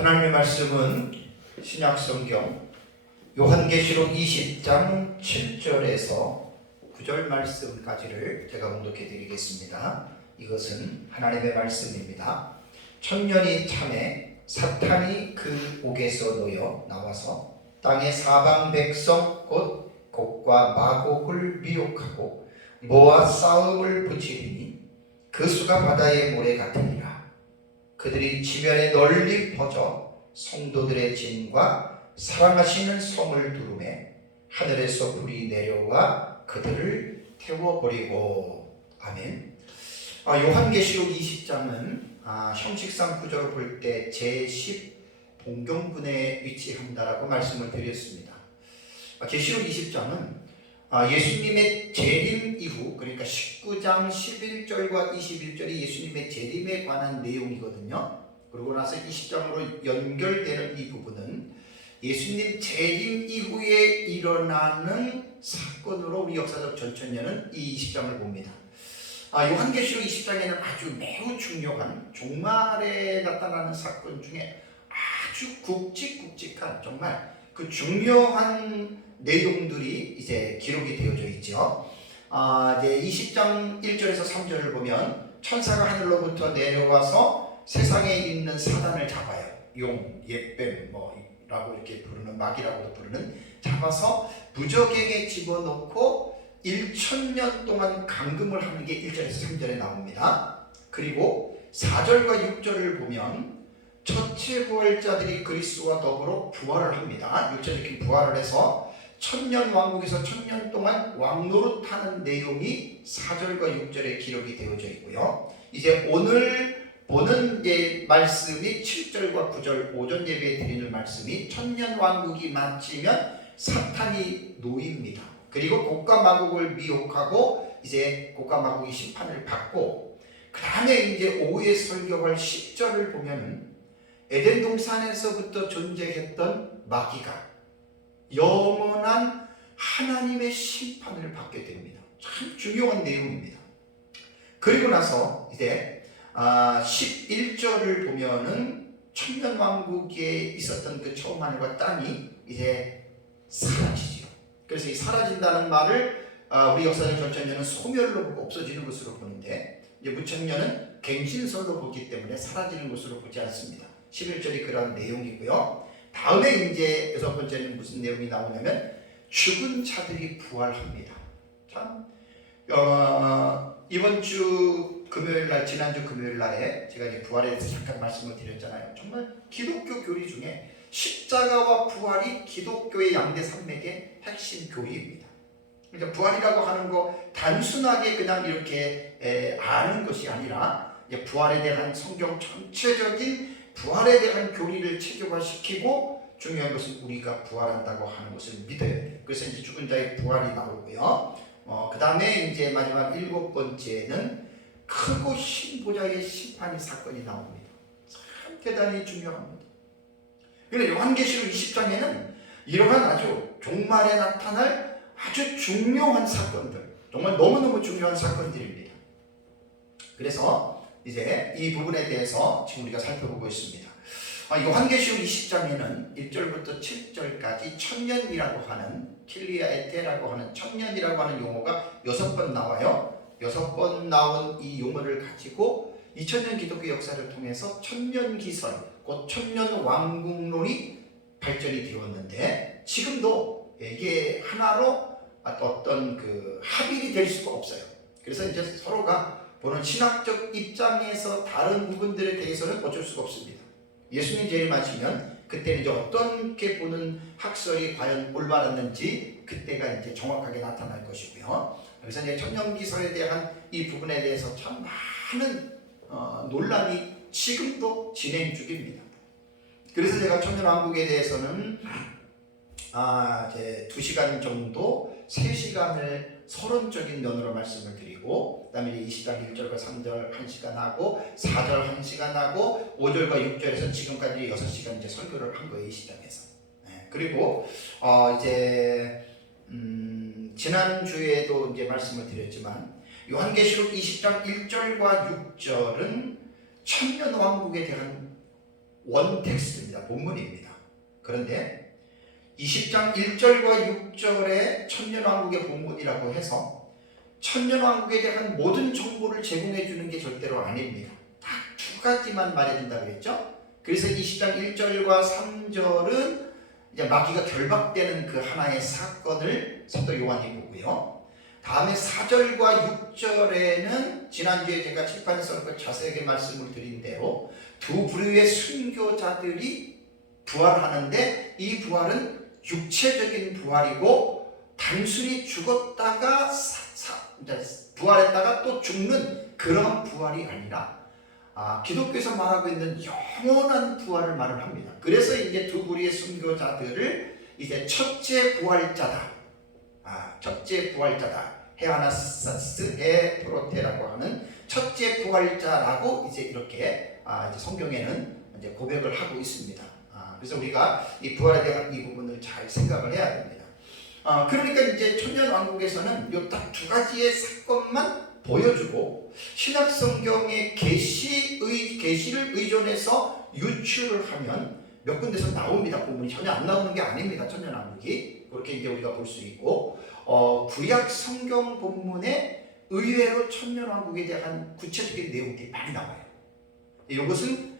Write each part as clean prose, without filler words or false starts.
하나님의 말씀은 신약성경 요한계시록 20장 7절에서 9절 말씀까지를 제가 봉독해 드리겠습니다. 이것은 하나님의 말씀입니다. 천년이 참에 사탄이 그 옥에서 놓여 나와서 땅의 사방 백성 곧 곡과 마곡을 미혹하고 모아 싸움을 붙이리니 그 수가 바다의 모래 같으니라. 그들이 지면에 널리 퍼져 성도들의 진과 사랑하시는 성을 두르매 하늘에서 불이 내려와 그들을 태워버리고. 아멘. 요한계시록 20장은 형식상 구조로 볼 때 제10 봉경근에 위치한다라고 말씀을 드렸습니다. 계시록 20장은 예수님의 재림 이후, 그러니까 19장 11절과 21절이 예수님의 재림에 관한 내용이거든요. 그러고 나서 20장으로 연결되는 이 부분은 예수님 재림 이후에 일어나는 사건으로 우리 역사적 전천년은 이 20장을 봅니다. 요한계시록 20장에는 아주 매우 중요한 종말에 나타나는 사건 중에 아주 굵직굵직한 정말 그 중요한 내용들이 이제 기록이 되어져 있죠. 이제 20장 1절에서 3절을 보면 천사가 하늘로부터 내려와서 세상에 있는 사단을 잡아요. 용, 옛뱀 라고 이렇게 부르는, 마귀라고도 부르는, 잡아서 무적에게 집어넣고 1000년 동안 감금을 하는 게 1절에서 3절에 나옵니다. 그리고 4절과 6절을 보면 첫째 부활자들이 그리스도와 더불어 부활을 합니다. 육체적인 부활을 해서 천년 왕국에서 1000년 동안 왕노릇하는 내용이 4절과 6절에 기록이 되어져 있고요. 이제 오늘 보는 말씀이 7절과 9절 오전 예배에 드리는 말씀이 천년 왕국이 마치면 사탄이 놓입니다. 그리고 곡과 마곡을 미혹하고 이제 곡과 마곡이 심판을 받고, 그 다음에 이제 오후에 설교할 10절을 보면은 에덴 동산에서부터 존재했던 마귀가 영원한 하나님의 심판을 받게 됩니다. 참 중요한 내용입니다. 그리고 나서 이제 11절을 보면은 천년왕국에 있었던 그 처음 하늘과 땅이 이제 사라지죠. 그래서 이 사라진다는 말을 우리 역사적 전천년은 소멸로 보고 없어지는 것으로 보는데, 이제 무천년은 갱신설로 보기 때문에 사라지는 것으로 보지 않습니다. 11절이 그런 내용이고요. 다음에 이제 6번째는 무슨 내용이 나오냐면 죽은 자들이 부활합니다. 참 이번 주 금요일날, 지난주 금요일날에 제가 이제 부활에 대해서 잠깐 말씀을 드렸잖아요. 정말 기독교 교리 중에 십자가와 부활이 기독교의 양대 산맥의 핵심 교리입니다. 그러니까 부활이라고 하는 거 단순하게 그냥 이렇게 아는 것이 아니라 부활에 대한 성경 전체적인 부활에 대한 교리를 체계화시키고, 중요한 것은 우리가 부활한다고 하는 것을 믿어야 돼요. 그래서 이제 죽은 자의 부활이 나오고요. 그 다음에 이제 마지막 7번째는 크고 흰 보좌의 심판의 사건이 나옵니다. 참 대단히 중요합니다. 그런데 요한계시록 20장에는 이러한 아주 종말에 나타날 아주 중요한 사건들, 정말 너무너무 중요한 사건들입니다. 그래서 이제 이 부분에 대해서 지금 우리가 살펴보고 있습니다. 요한계시록 20장에는 1절부터 7절까지 천년이라고 하는, 킬리아 에테라고 하는 천년이라고 하는 용어가 6번 나와요. 6번 나온 이 용어를 가지고 2000년 기독교 역사를 통해서 천년기설, 곧 천년왕국론이 발전이 되었는데, 지금도 이게 하나로 어떤 그 합일이 될 수가 없어요. 그래서 이제 서로가 보는 신학적 입장에서 다른 부분들에 대해서는 어쩔 수가 없습니다. 예수님 재림하시면 그때는 이제 어떻게 보는 학설이 과연 올바랐는지 그때가 이제 정확하게 나타날 것이고요. 그래서 이제 천년기설에 대한 이 부분에 대해서 참 많은 논란이 지금도 진행 중입니다. 그래서 제가 천년왕국에 대해서는 이제 2시간 정도, 3시간을 서론적인 면으로 말씀을 드리고, 그 다음에 20장 1절과 3절 1시간 하고, 4절 1시간 하고, 5절과 6절에서 지금까지 6시간 이제 설교를 한 거예요, 이 시장에서. 그리고 이제 지난주에도 이제 말씀을 드렸지만, 요한계시록 20장 1절과 6절은 천년왕국에 대한 원 텍스트입니다. 본문입니다. 그런데 20장 1절과 6절의 천년왕국의 본문이라고 해서 천년왕국에 대한 모든 정보를 제공해 주는 게 절대로 아닙니다. 딱 두 가지만 말해준다고 했죠. 그래서 20장 1절과 3절은 이제 마귀가 결박되는 그 하나의 사건을 사도 요한이 보고요. 다음에 4절과 6절에는 지난주에 제가 칠판에서 자세하게 말씀을 드린 대로 두 부류의 순교자들이 부활하는데 이 부활은 육체적인 부활이고 단순히 죽었다가 부활했다가 또 죽는 그런 부활이 아니라 기독교에서 말하고 있는 영원한 부활을 말을 합니다. 그래서 이제 두 부류의 순교자들을 이제 첫째 부활자다. 첫째 부활자다. 헤아나사스 에프로테라고 하는 첫째 부활자라고 이제 이렇게 이제 성경에는 이제 고백을 하고 있습니다. 그래서 우리가 이 부활에 대한 이 부분을 잘 생각을 해야 됩니다. 그러니까 이제 천년왕국에서는 이 딱 두 가지의 사건만 보여주고 신약 성경의 계시를 의존해서 유추를 하면 몇 군데서 나옵니다. 부분이 전혀 안 나오는 게 아닙니다. 천년왕국이 그렇게 이제 우리가 볼 수 있고 구약 성경 본문에 의외로 천년왕국에 대한 구체적인 내용들이 많이 나와요. 이것은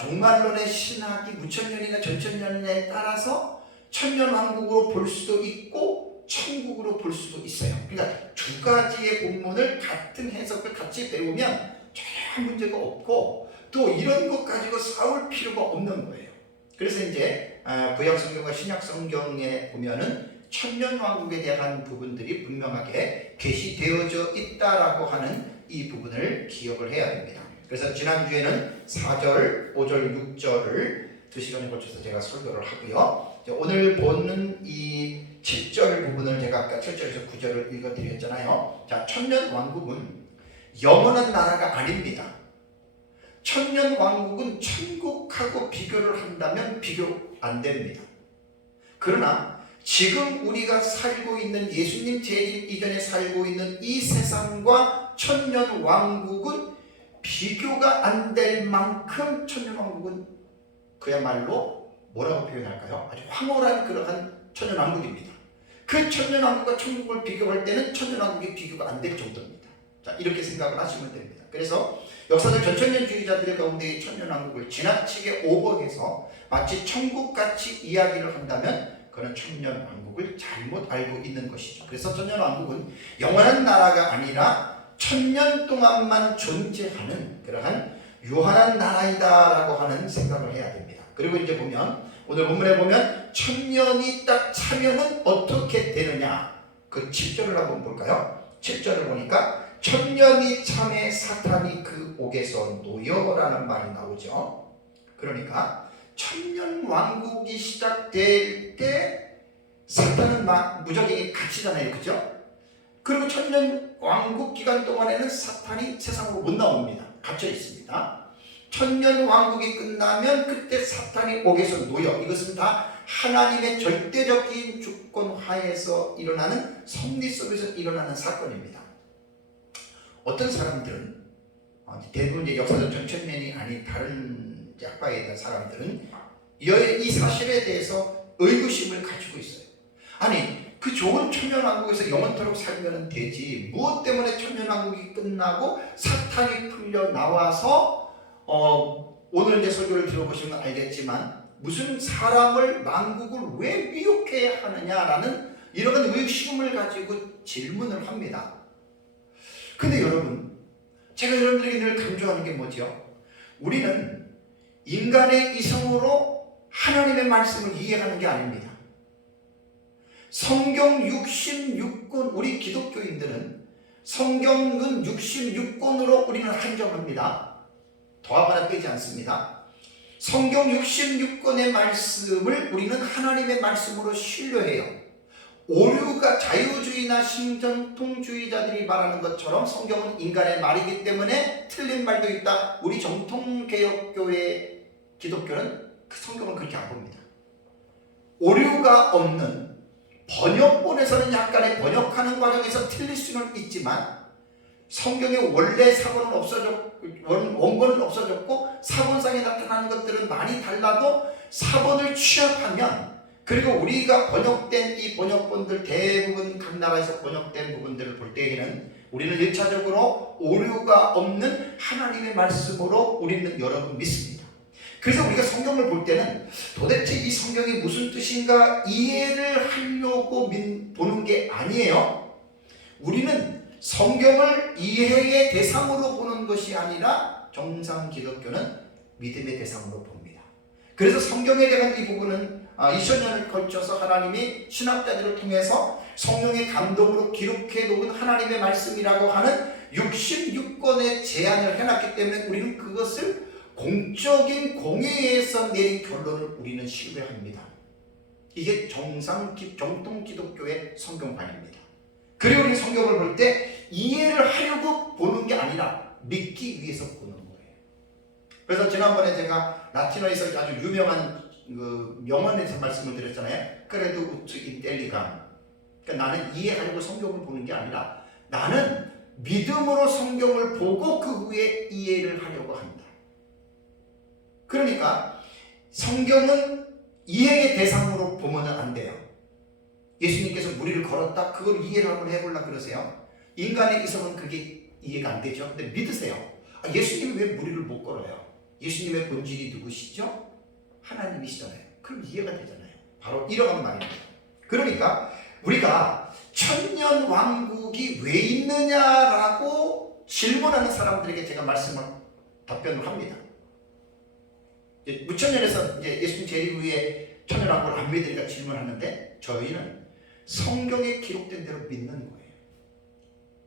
종말론의 신학이 무천년이나 전천년에 따라서 천년왕국으로 볼 수도 있고 천국으로 볼 수도 있어요. 그러니까 두 가지의 본문을 같은 해석을 같이 배우면 전혀 문제가 없고 또 이런 것 가지고 싸울 필요가 없는 거예요. 그래서 이제 구약 성경과 신약 성경에 보면은 천년왕국에 대한 부분들이 분명하게 계시되어져 있다라고 하는 이 부분을 기억을 해야 됩니다. 그래서 지난주에는 4절, 5절, 6절을 2시간에 걸쳐서 제가 설교를 하고요. 오늘 보는 이 7절 부분을 제가 아까 7절에서 9절을 읽어드렸잖아요. 자, 천년왕국은 영원한 나라가 아닙니다. 천년왕국은 천국하고 비교를 한다면 비교 안 됩니다. 그러나 지금 우리가 살고 있는 예수님 재림 이전에 살고 있는 이 세상과 천년왕국은 비교가 안 될 만큼 천년왕국은 그야말로 뭐라고 표현할까요? 아주 황홀한 그러한 천년왕국입니다. 그 천년왕국과 천국을 비교할 때는 천년왕국이 비교가 안 될 정도입니다. 자, 이렇게 생각을 하시면 됩니다. 그래서 역사적 전천년주의자들 가운데 천년왕국을 지나치게 오버해서 마치 천국같이 이야기를 한다면 그런 천년왕국을 잘못 알고 있는 것이죠. 그래서 천년왕국은 영원한 나라가 아니라 천년 동안만 존재하는 그러한 유한한 나라이다라고 하는 생각을 해야 됩니다. 그리고 이제 보면 오늘 본문에 보면 천년이 딱 차면은 어떻게 되느냐 그 7절을 한번 볼까요? 7절을 보니까 천년이 참에 사탄이 그 옥에서 놓여라는 말이 나오죠. 그러니까 천년왕국이 시작될 때 사탄은 무적에게 갇히잖아요. 그죠? 그리고 천년왕국 기간 동안에는 사탄이 세상으로 못 나옵니다. 갇혀 있습니다. 천년왕국이 끝나면 그때 사탄이 옥에서 놓여. 이것은 다 하나님의 절대적인 주권 하에서 일어나는 섭리 속에서 일어나는 사건입니다. 어떤 사람들은 대부분 이제 역사적 전천년이 아닌 다른 약과에 있는 사람들은 이 사실에 대해서 의구심을 가지고 있어요. 아니 그 좋은 천년왕국에서 영원토록 살면 되지 무엇 때문에 천년왕국이 끝나고 사탄이 풀려 나와서 오늘 이제 설교를 들어보시면 알겠지만 무슨 사람을 만국을 왜 미혹해야 하느냐라는 이런 의심을 가지고 질문을 합니다. 근데 여러분 제가 여러분들에게 늘 강조하는 게 뭐죠? 우리는 인간의 이성으로 하나님의 말씀을 이해하는 게 아닙니다. 성경 66권 우리 기독교인들은 성경은 66권으로 우리는 한정합니다. 더하거나 하나 빼지 않습니다. 성경 66권의 말씀을 우리는 하나님의 말씀으로 신뢰해요. 오류가 자유주의나 신정통주의자들이 말하는 것처럼 성경은 인간의 말이기 때문에 틀린 말도 있다. 우리 정통개혁교회 기독교는 그 성경을 그렇게 안 봅니다. 오류가 없는 번역본에서는 약간의 번역하는 과정에서 틀릴 수는 있지만 성경의 원래 사본은 없어졌고 원본은 없어졌고 사본상에 나타나는 것들은 많이 달라도 사본을 취합하면, 그리고 우리가 번역된 이 번역본들 대부분 각 나라에서 번역된 부분들을 볼 때에는 우리는 1차적으로 오류가 없는 하나님의 말씀으로 우리는 여러분 믿습니다. 그래서 우리가 성경을 볼 때는 도대체 이 성경이 무슨 뜻인가 이해를 하려고 보는 게 아니에요. 우리는 성경을 이해의 대상으로 보는 것이 아니라 정상 기독교는 믿음의 대상으로 봅니다. 그래서 성경에 대한 이 부분은 2000년을 걸쳐서 하나님이 신학자들을 통해서 성령의 감동으로 기록해 놓은 하나님의 말씀이라고 하는 66권의 제안을 해놨기 때문에 우리는 그것을 공적인 공회에서 내린 결론을 우리는 신뢰합니다. 이게 정통 기독교의 성경관입니다. 그리고 우리 성경을 볼 때 이해를 하려고 보는 게 아니라 믿기 위해서 보는 거예요. 그래서 지난번에 제가 라틴어에서 아주 유명한 명언에서 말씀을 드렸잖아요. 그래도 우트 인텔리감. 그러니까 나는 이해하려고 성경을 보는 게 아니라 나는 믿음으로 성경을 보고 그 후에 이해를 하려고 한다. 그러니까 성경은 이해의 대상으로 보면 안 돼요. 예수님께서 무리를 걸었다, 그걸 이해를 한번 해보려고 그러세요. 인간의 이성은 그게 이해가 안 되죠. 근데 믿으세요. 예수님이 왜 무리를 못 걸어요? 예수님의 본질이 누구시죠? 하나님이시잖아요. 그럼 이해가 되잖아요. 바로 이러한 말입니다. 그러니까 우리가 천년 왕국이 왜 있느냐라고 질문하는 사람들에게 제가 답변을 합니다. 무천년에서 이제 예수님 재림 후에 천년 왕국을 안 믿으니까 질문하는데, 저희는 성경에 기록된 대로 믿는 거예요.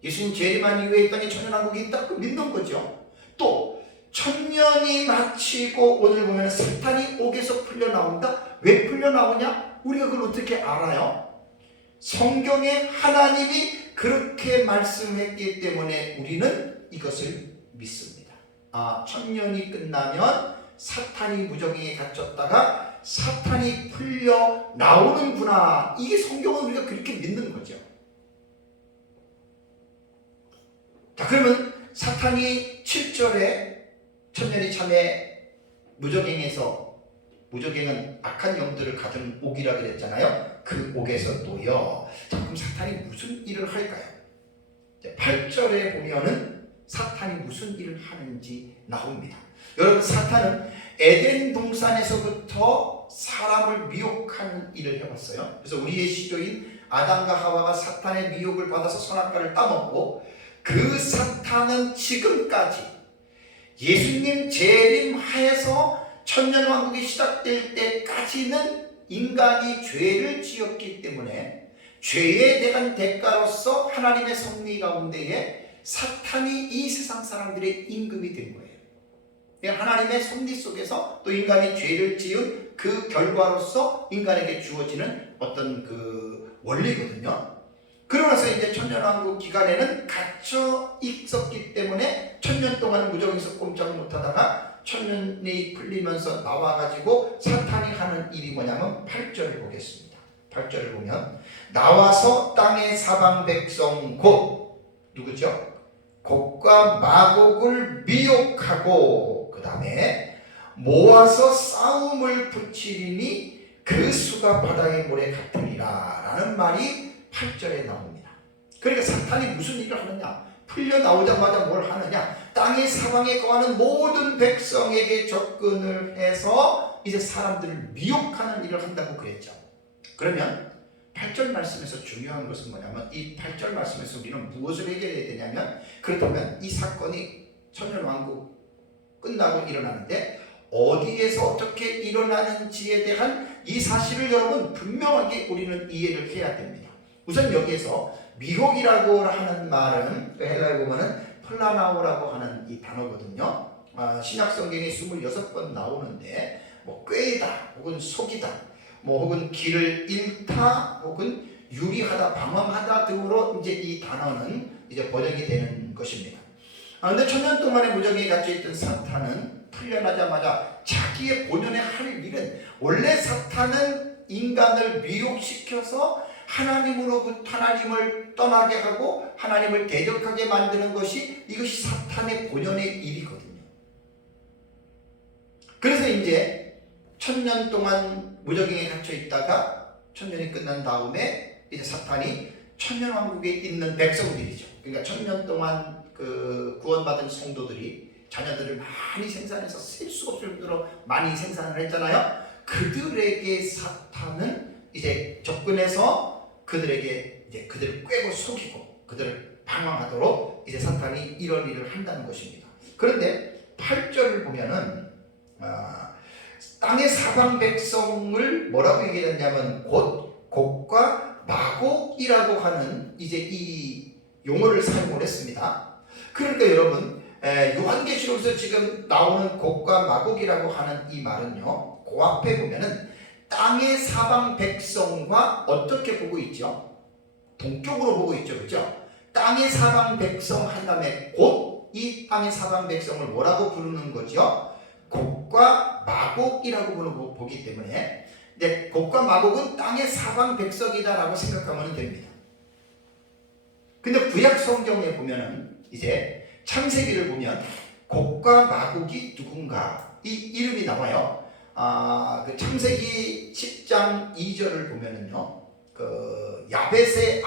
예수님 재림한 이후에 이 땅에 천년 왕국이 있다, 그 믿는 거죠. 또 천년이 마치고 오늘 보면 사탄이 옥에서 풀려나온다. 왜 풀려나오냐? 우리가 그걸 어떻게 알아요? 성경에 하나님이 그렇게 말씀했기 때문에 우리는 이것을 믿습니다. 천년이 끝나면 사탄이 무정에 갇혔다가 사탄이 풀려 나오는구나. 이게 성경은 우리가 그렇게 믿는 거죠. 자, 그러면 사탄이 7절에 천년이 참에 무저갱에서, 무저갱은 악한 영들을 가진 옥이라 그랬잖아요. 그 옥에서 또요. 자, 그럼 사탄이 무슨 일을 할까요? 8절에 보면은 사탄이 무슨 일을 하는지 나옵니다. 여러분, 사탄은 에덴 동산에서부터 사람을 미혹하는 일을 해왔어요. 그래서 우리의 시조인 아담과 하와가 사탄의 미혹을 받아서 선악과를 따먹고, 그 사탄은 지금까지 예수님 재림하에서 천년왕국이 시작될 때까지는 인간이 죄를 지었기 때문에 죄에 대한 대가로서 하나님의 섭리 가운데에 사탄이 이 세상 사람들의 임금이 된 거예요. 하나님의 섭리 속에서 또 인간이 죄를 지은 그 결과로서 인간에게 주어지는 어떤 그 원리거든요. 그러면서 이제 천년왕국 기간에는 갇혀 있었기 때문에 천년 동안 무정에서 꼼짝을 못하다가 천년이 풀리면서 나와가지고 사탄이 하는 일이 뭐냐면 8절을 보겠습니다. 8절을 보면 나와서 땅의 사방 백성 곧 누구죠? 곡과 마곡을 미혹하고 그 다음에 모아서 싸움을 붙이리니 그 수가 바다의 모래 같으리라 라는 말이 8절에 나옵니다. 그러니까 사탄이 무슨 일을 하느냐? 풀려 나오자마자 뭘 하느냐? 땅의 사방에 거하는 모든 백성에게 접근을 해서 이제 사람들을 미혹하는 일을 한다고 그랬죠. 그러면 8절 말씀에서 중요한 것은 뭐냐면, 이 8절 말씀에서 우리는 무엇을 해결해야 되냐면, 그렇다면 이 사건이 천년왕국 끝나고 일어나는데 어디에서 어떻게 일어나는지에 대한 이 사실을 여러분 분명하게 우리는 이해를 해야 됩니다. 우선 여기에서 미혹이라고 하는 말은 헬라에 보면은 플라나오라고 하는 이 단어거든요. 신약 성경이 26번 나오는데 뭐 꾀이다, 혹은 속이다, 뭐 혹은 길을 잃다, 혹은 유리하다, 방황하다 등으로 이제 이 단어는 이제 번역이 되는 것입니다. 그런데 천년 동안의 무정에 갇혀있던 사탄은 풀려나자마자 자기의 본연의 할 일은, 원래 사탄은 인간을 미혹시켜서 하나님을 떠나게 하고 하나님을 대적하게 만드는 것이, 이것이 사탄의 본연의 일이거든요. 그래서 이제 1000년 동안 무적행에 갇혀 있다가 1000년이 끝난 다음에 이제 사탄이 천년왕국에 있는 백성들이죠. 그러니까 1000년 동안 그 구원받은 성도들이 자녀들을 많이 생산해서 셀 수가 없을 정도로 많이 생산을 했잖아요. 그들에게 사탄은 이제 접근해서 그들에게 이제 그들을 꿰고 속이고 그들을 방황하도록 이제 사탄이 이런 일을 한다는 것입니다. 그런데 8절을 보면은 땅의 사방 백성을 뭐라고 얘기했냐면 곧 곡과 마곡이라고 하는 이제 이 용어를 사용을 했습니다. 그러니까 여러분 요한계시록에서 지금 나오는 곡과 마곡이라고 하는 이 말은요, 그 앞에 보면은 땅의 사방 백성과 어떻게 보고 있죠? 동쪽으로 보고 있죠, 그죠? 땅의 사방 백성 한 다음에 곧 이 땅의 사방 백성을 뭐라고 부르는 거죠? 곡과 마곡이라고 보기 때문에 이제 곡과 마곡은 땅의 사방 백성이다라고 생각하면 됩니다. 근데 구약 성경에 보면은 이제 창세기를 보면 곡과 마곡이 누군가 이 이름이 나와요. 그 창세기 10장 2절을 보면은요, 그 야벳의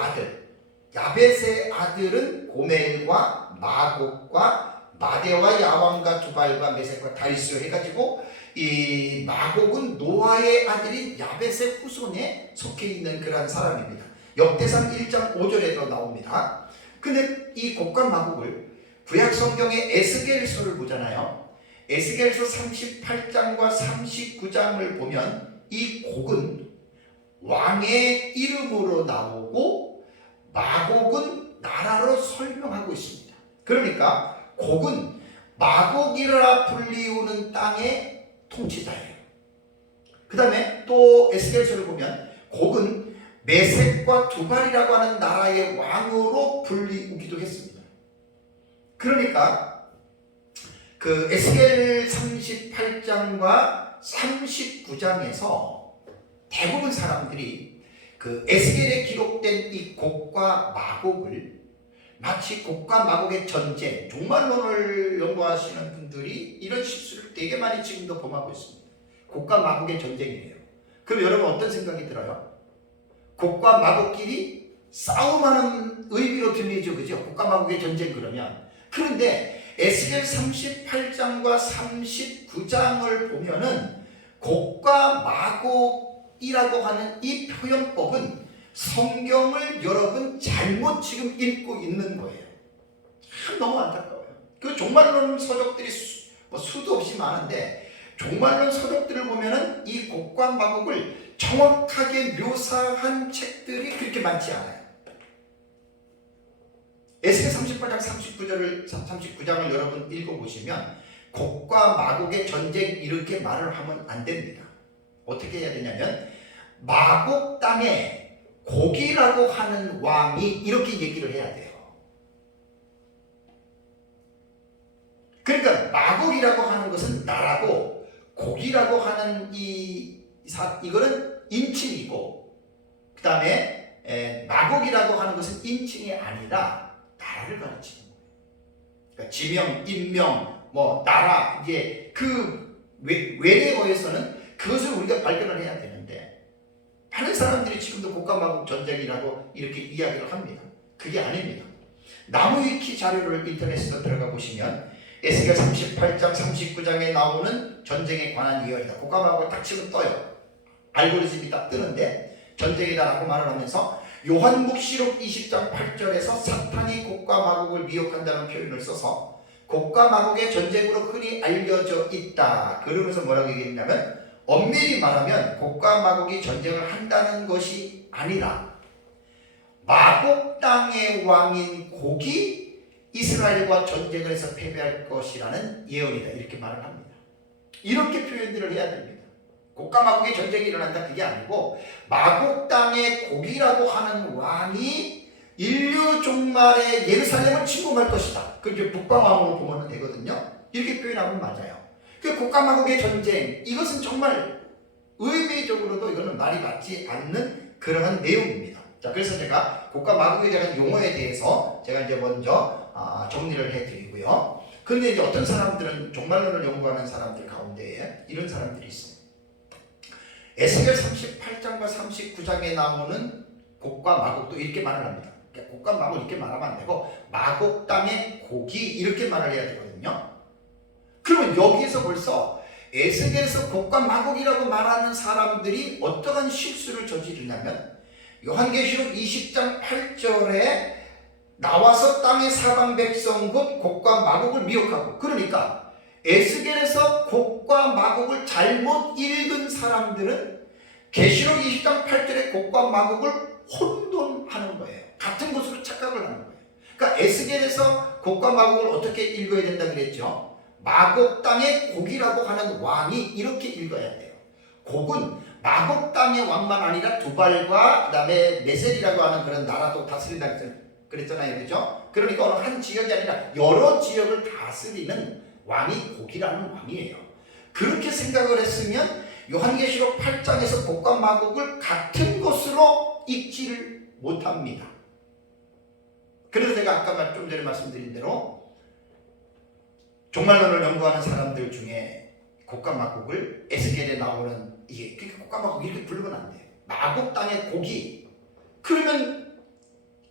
아들은 고멜과 마곡과 마대와 야왕과 두발과 메섹과 다리스요 해가지고 이 마곡은 노아의 아들인 야벳의 후손에 속해 있는 그러한 사람입니다. 역대상 1장 5절에도 나옵니다. 근데 이 곡과 마곡을 구약 성경의 에스겔서를 보잖아요. 에스겔서 38장과 39장을 보면 이 곡은 왕의 이름으로 나오고 마곡은 나라로 설명하고 있습니다. 그러니까 곡은 마곡이라 불리우는 땅의 통치자예요. 그 다음에 또 에스겔서를 보면 곡은 메섹과 두발이라고 하는 나라의 왕으로 불리우기도 했습니다. 그러니까 그 에스겔 38장과 39장에서 대부분 사람들이 그 에스겔에 기록된 이 곡과 마곡을 마치 곡과 마곡의 전쟁, 종말론을 연구하시는 분들이 이런 실수를 되게 많이 지금도 범하고 있습니다. 곡과 마곡의 전쟁이래요. 그럼 여러분 어떤 생각이 들어요? 곡과 마곡끼리 싸움하는 의미로 들리죠, 그죠? 곡과 마곡의 전쟁 그러면. 그런데 에스겔 38장과 39장을 보면은 곡과 마곡이라고 하는 이 표현법은 성경을 여러분 잘못 지금 읽고 있는 거예요. 참 너무 안타까워요. 그 종말론 서적들이 수도 없이 많은데 종말론 서적들을 보면은 이 곡과 마곡을 정확하게 묘사한 책들이 그렇게 많지 않아요. 에스겔 38장 39장을 여러분 읽어보시면 곡과 마곡의 전쟁 이렇게 말을 하면 안 됩니다. 어떻게 해야 되냐면 마곡 땅에 곡이라고 하는 왕이 이렇게 얘기를 해야 돼요. 그러니까 마곡이라고 하는 것은 나라고 곡이라고 하는 이거는 인칭이고 그 다음에 마곡이라고 하는 것은 인칭이 아니라 나라를 가르치는 거예요. 그러니까 지명, 인명, 뭐 나라 이제 그 외래어에서는 그것을 우리가 발견을 해야 되는데 많은 사람들이 지금도 곡과 마곡 전쟁이라고 이렇게 이야기를 합니다. 그게 아닙니다. 나무위키 자료를 인터넷에서 들어가 보시면 에스겔 38장 39장에 나오는 전쟁에 관한 이야기다. 곡과 마곡을 딱 치면 떠요. 알고리즘이 딱 뜨는데 전쟁이다라고 말을 하면서 요한복시록 20장 8절에서 사탄이 곡과 마곡을 미혹한다는 표현을 써서 곡과 마곡의 전쟁으로 흔히 알려져 있다. 그러면서 뭐라고 얘기했냐면 엄밀히 말하면 곡과 마곡이 전쟁을 한다는 것이 아니라 마곡 땅의 왕인 곡이 이스라엘과 전쟁을 해서 패배할 것이라는 예언이다. 이렇게 말을 합니다. 이렇게 표현들을 해야 됩니다. 곡과 마곡의 전쟁이 일어난다 그게 아니고 마곡 땅의 곡이라고 하는 왕이 인류 종말에 예루살렘을 침공할 것이다. 그게 북방왕으로 보면 되거든요. 이렇게 표현하면 맞아요. 그 곡과 마곡의 전쟁 이것은 정말 의미적으로도 이거는 말이 맞지 않는 그러한 내용입니다. 자, 그래서 제가 곡과 마곡에 대한 용어에 대해서 제가 이제 먼저 정리를 해드리고요. 근데 이제 어떤 사람들은 종말론을 연구하는 사람들 가운데에 이런 사람들이 있어요. 에스겔 38장과 39장에 나오는 곡과 마곡도 이렇게 말을 합니다. 곡과 마곡 이렇게 말하면 안 되고 마곡 땅의 곡이 이렇게 말을 해야 되거든요. 그러면 여기에서 벌써 에스겔에서 곡과 마곡이라고 말하는 사람들이 어떠한 실수를 저지르냐면 요한계시록 20장 8절에 나와서 땅의 사방 백성 곧 곡과 마곡을 미혹하고, 그러니까 에스겔에서 곡과 마곡을 잘못 읽은 사람들은 계시록 20장 8절에 곡과 마곡을 혼돈하는 거예요. 같은 것으로 착각을 하는 거예요. 그러니까 에스겔에서 곡과 마곡을 어떻게 읽어야 된다 그랬죠? 마곡 땅의 곡이라고 하는 왕이 이렇게 읽어야 돼요. 곡은 마곡 땅의 왕만 아니라 두발과 그다음에 메셀이라고 하는 그런 나라도 다스린다 그랬잖아요, 그죠? 그러니까 어느 한 지역이 아니라 여러 지역을 다스리는 왕이 곡이라는 왕이에요. 그렇게 생각을 했으면 요한계시록 8장에서 곡과 마곡을 같은 것으로 읽지를 못합니다. 그래서 제가 아까 좀 전에 말씀드린 대로 종말론을 연구하는 사람들 중에 곡과 마곡을 에스겔에 나오는 이게 곡과 마곡 이렇게 부르면 안 돼요. 마곡 땅의 곡이, 그러면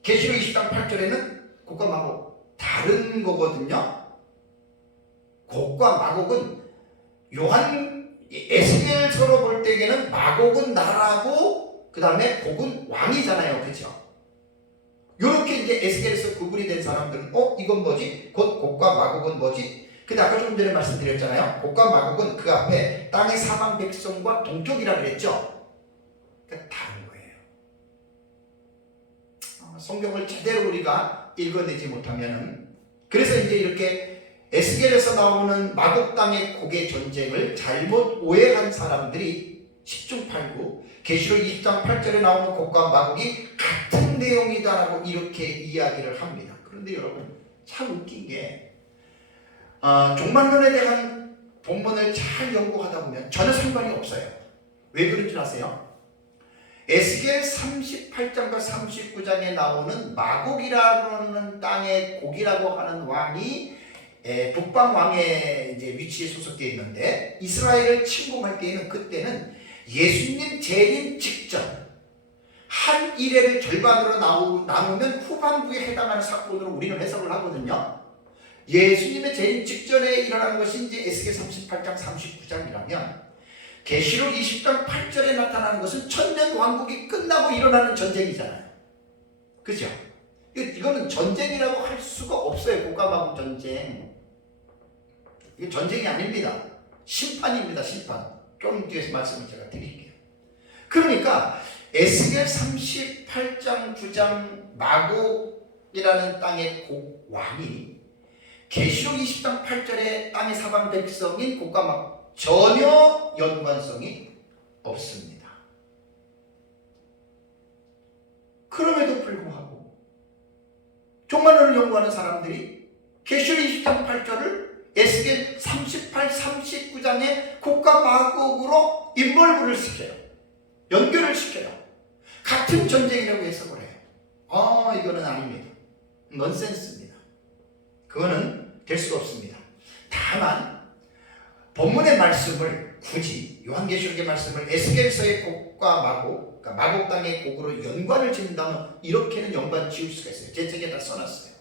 계시록 20장 8절에는 곡과 마곡 다른 거거든요. 곡과 마곡은 에스겔서로 볼 때에는 마곡은 나라고 그 다음에 곡은 왕이잖아요, 그렇죠? 이렇게 이제 에스겔에서 구분이 된 사람들은 이건 뭐지? 곧 곡과 마곡은 뭐지? 근데 아까 좀 전에 말씀드렸잖아요. 곡과 마곡은 그 앞에 땅의 사방 백성과 동족이라 그랬죠. 그러니까 다른 거예요. 성경을 제대로 우리가 읽어내지 못하면은, 그래서 이제 이렇게 에스겔에서 나오는 마곡 땅의 곡의 전쟁을 잘못 오해한 사람들이 10중 8구 계시록 20장 8절에 나오는 곡과 마곡이 같은 내용이다라고 이렇게 이야기를 합니다. 그런데 여러분 참 웃긴 게 종말론에 대한 본문을 잘 연구하다 보면 전혀 상관이 없어요. 왜 그런 줄 아세요? 에스겔 38장과 39장에 나오는 마곡이라는 땅의 곡이라고 하는 왕이 북방 왕의 이제 위치에 소속되어 있는데, 이스라엘을 침공할 때에는 그때는 예수님 재림 직전 한 일회를 절반으로 나누면 후반부에 해당하는 사건으로 우리는 해석을 하거든요. 예수님의 재림 직전에 일어나는 것이 이제 에스겔 38장 39장이라면 계시록 20장 8절에 나타나는 것은 천년 왕국이 끝나고 일어나는 전쟁이잖아요. 그죠? 이거는 전쟁이라고 할 수가 없어요. 곡과 마곡 전쟁. 이게 전쟁이 아닙니다. 심판입니다. 심판. 좀 뒤에서 말씀을 제가 드릴게요. 그러니까 에스겔 38장 9장 마곡이라는 땅의 곡 왕이 계시록 20장 8절에 땅의 사방 백성인 곡과 마곡 전혀 연관성이 없습니다. 그럼에도 불구하고 종말론을 연구하는 사람들이 계시록 20장 8절을 에스겔 38, 39장의 곡과 마곡으로 인벌브를 시켜요. 연결을 시켜요. 같은 전쟁이라고 해석을 해요. 이거는 아닙니다. 넌센스입니다. 그거는 될 수가 없습니다. 다만 본문의 말씀을 굳이 요한계시록의 말씀을 에스겔서의 곡과 마곡, 그러니까 마곡 땅의 곡으로 연관을 짓는다면 이렇게는 연관 지을 수가 있어요. 제 책에 다 써놨어요.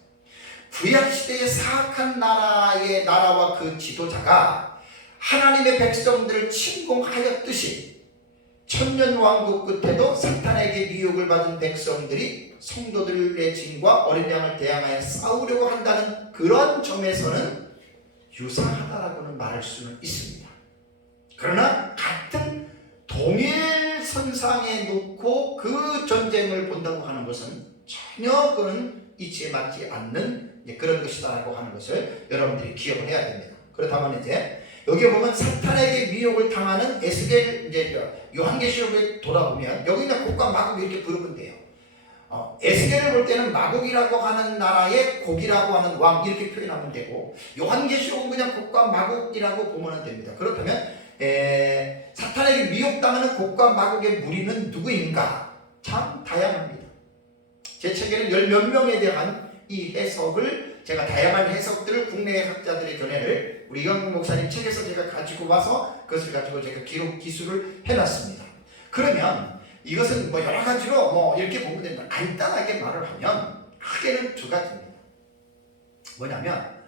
구약시대의 사악한 나라와 그 지도자가 하나님의 백성들을 침공하였듯이 천년왕국 끝에도 사탄에게 미혹을 받은 백성들이 성도들의 진과 어린 양을 대항하여 싸우려고 한다는 그런 점에서는 유사하다라고는 말할 수는 있습니다. 그러나 같은 동일선상에 놓고 그 전쟁을 본다고 하는 것은 전혀 그는 이치에 맞지 않는 그런 것이다라고 하는 것을 여러분들이 기억을 해야 됩니다. 그렇다면 이제 여기 보면 사탄에게 미혹을 당하는 에스겔 요한계시록에 돌아보면 여기는 곡과 마곡 이렇게 부르면 돼요. 에스겔을 볼 때는 마곡이라고 하는 나라의 곡이라고 하는 왕 이렇게 표현하면 되고, 요한계시록은 그냥 곡과 마곡이라고 보면 됩니다. 그렇다면 사탄에게 미혹당하는 곡과 마곡의 무리는 누구인가? 참 다양합니다. 제 책에는 열 몇 명에 대한 이 해석을 제가 다양한 해석들을 국내 학자들의 견해를 우리 이광국 목사님 책에서 제가 가지고 와서 그것을 가지고 제가 기록 기술을 해놨습니다. 그러면 이것은 뭐 여러 가지로 뭐 이렇게 보면 됩니다. 간단하게 말을 하면 크게는 두 가지입니다. 뭐냐면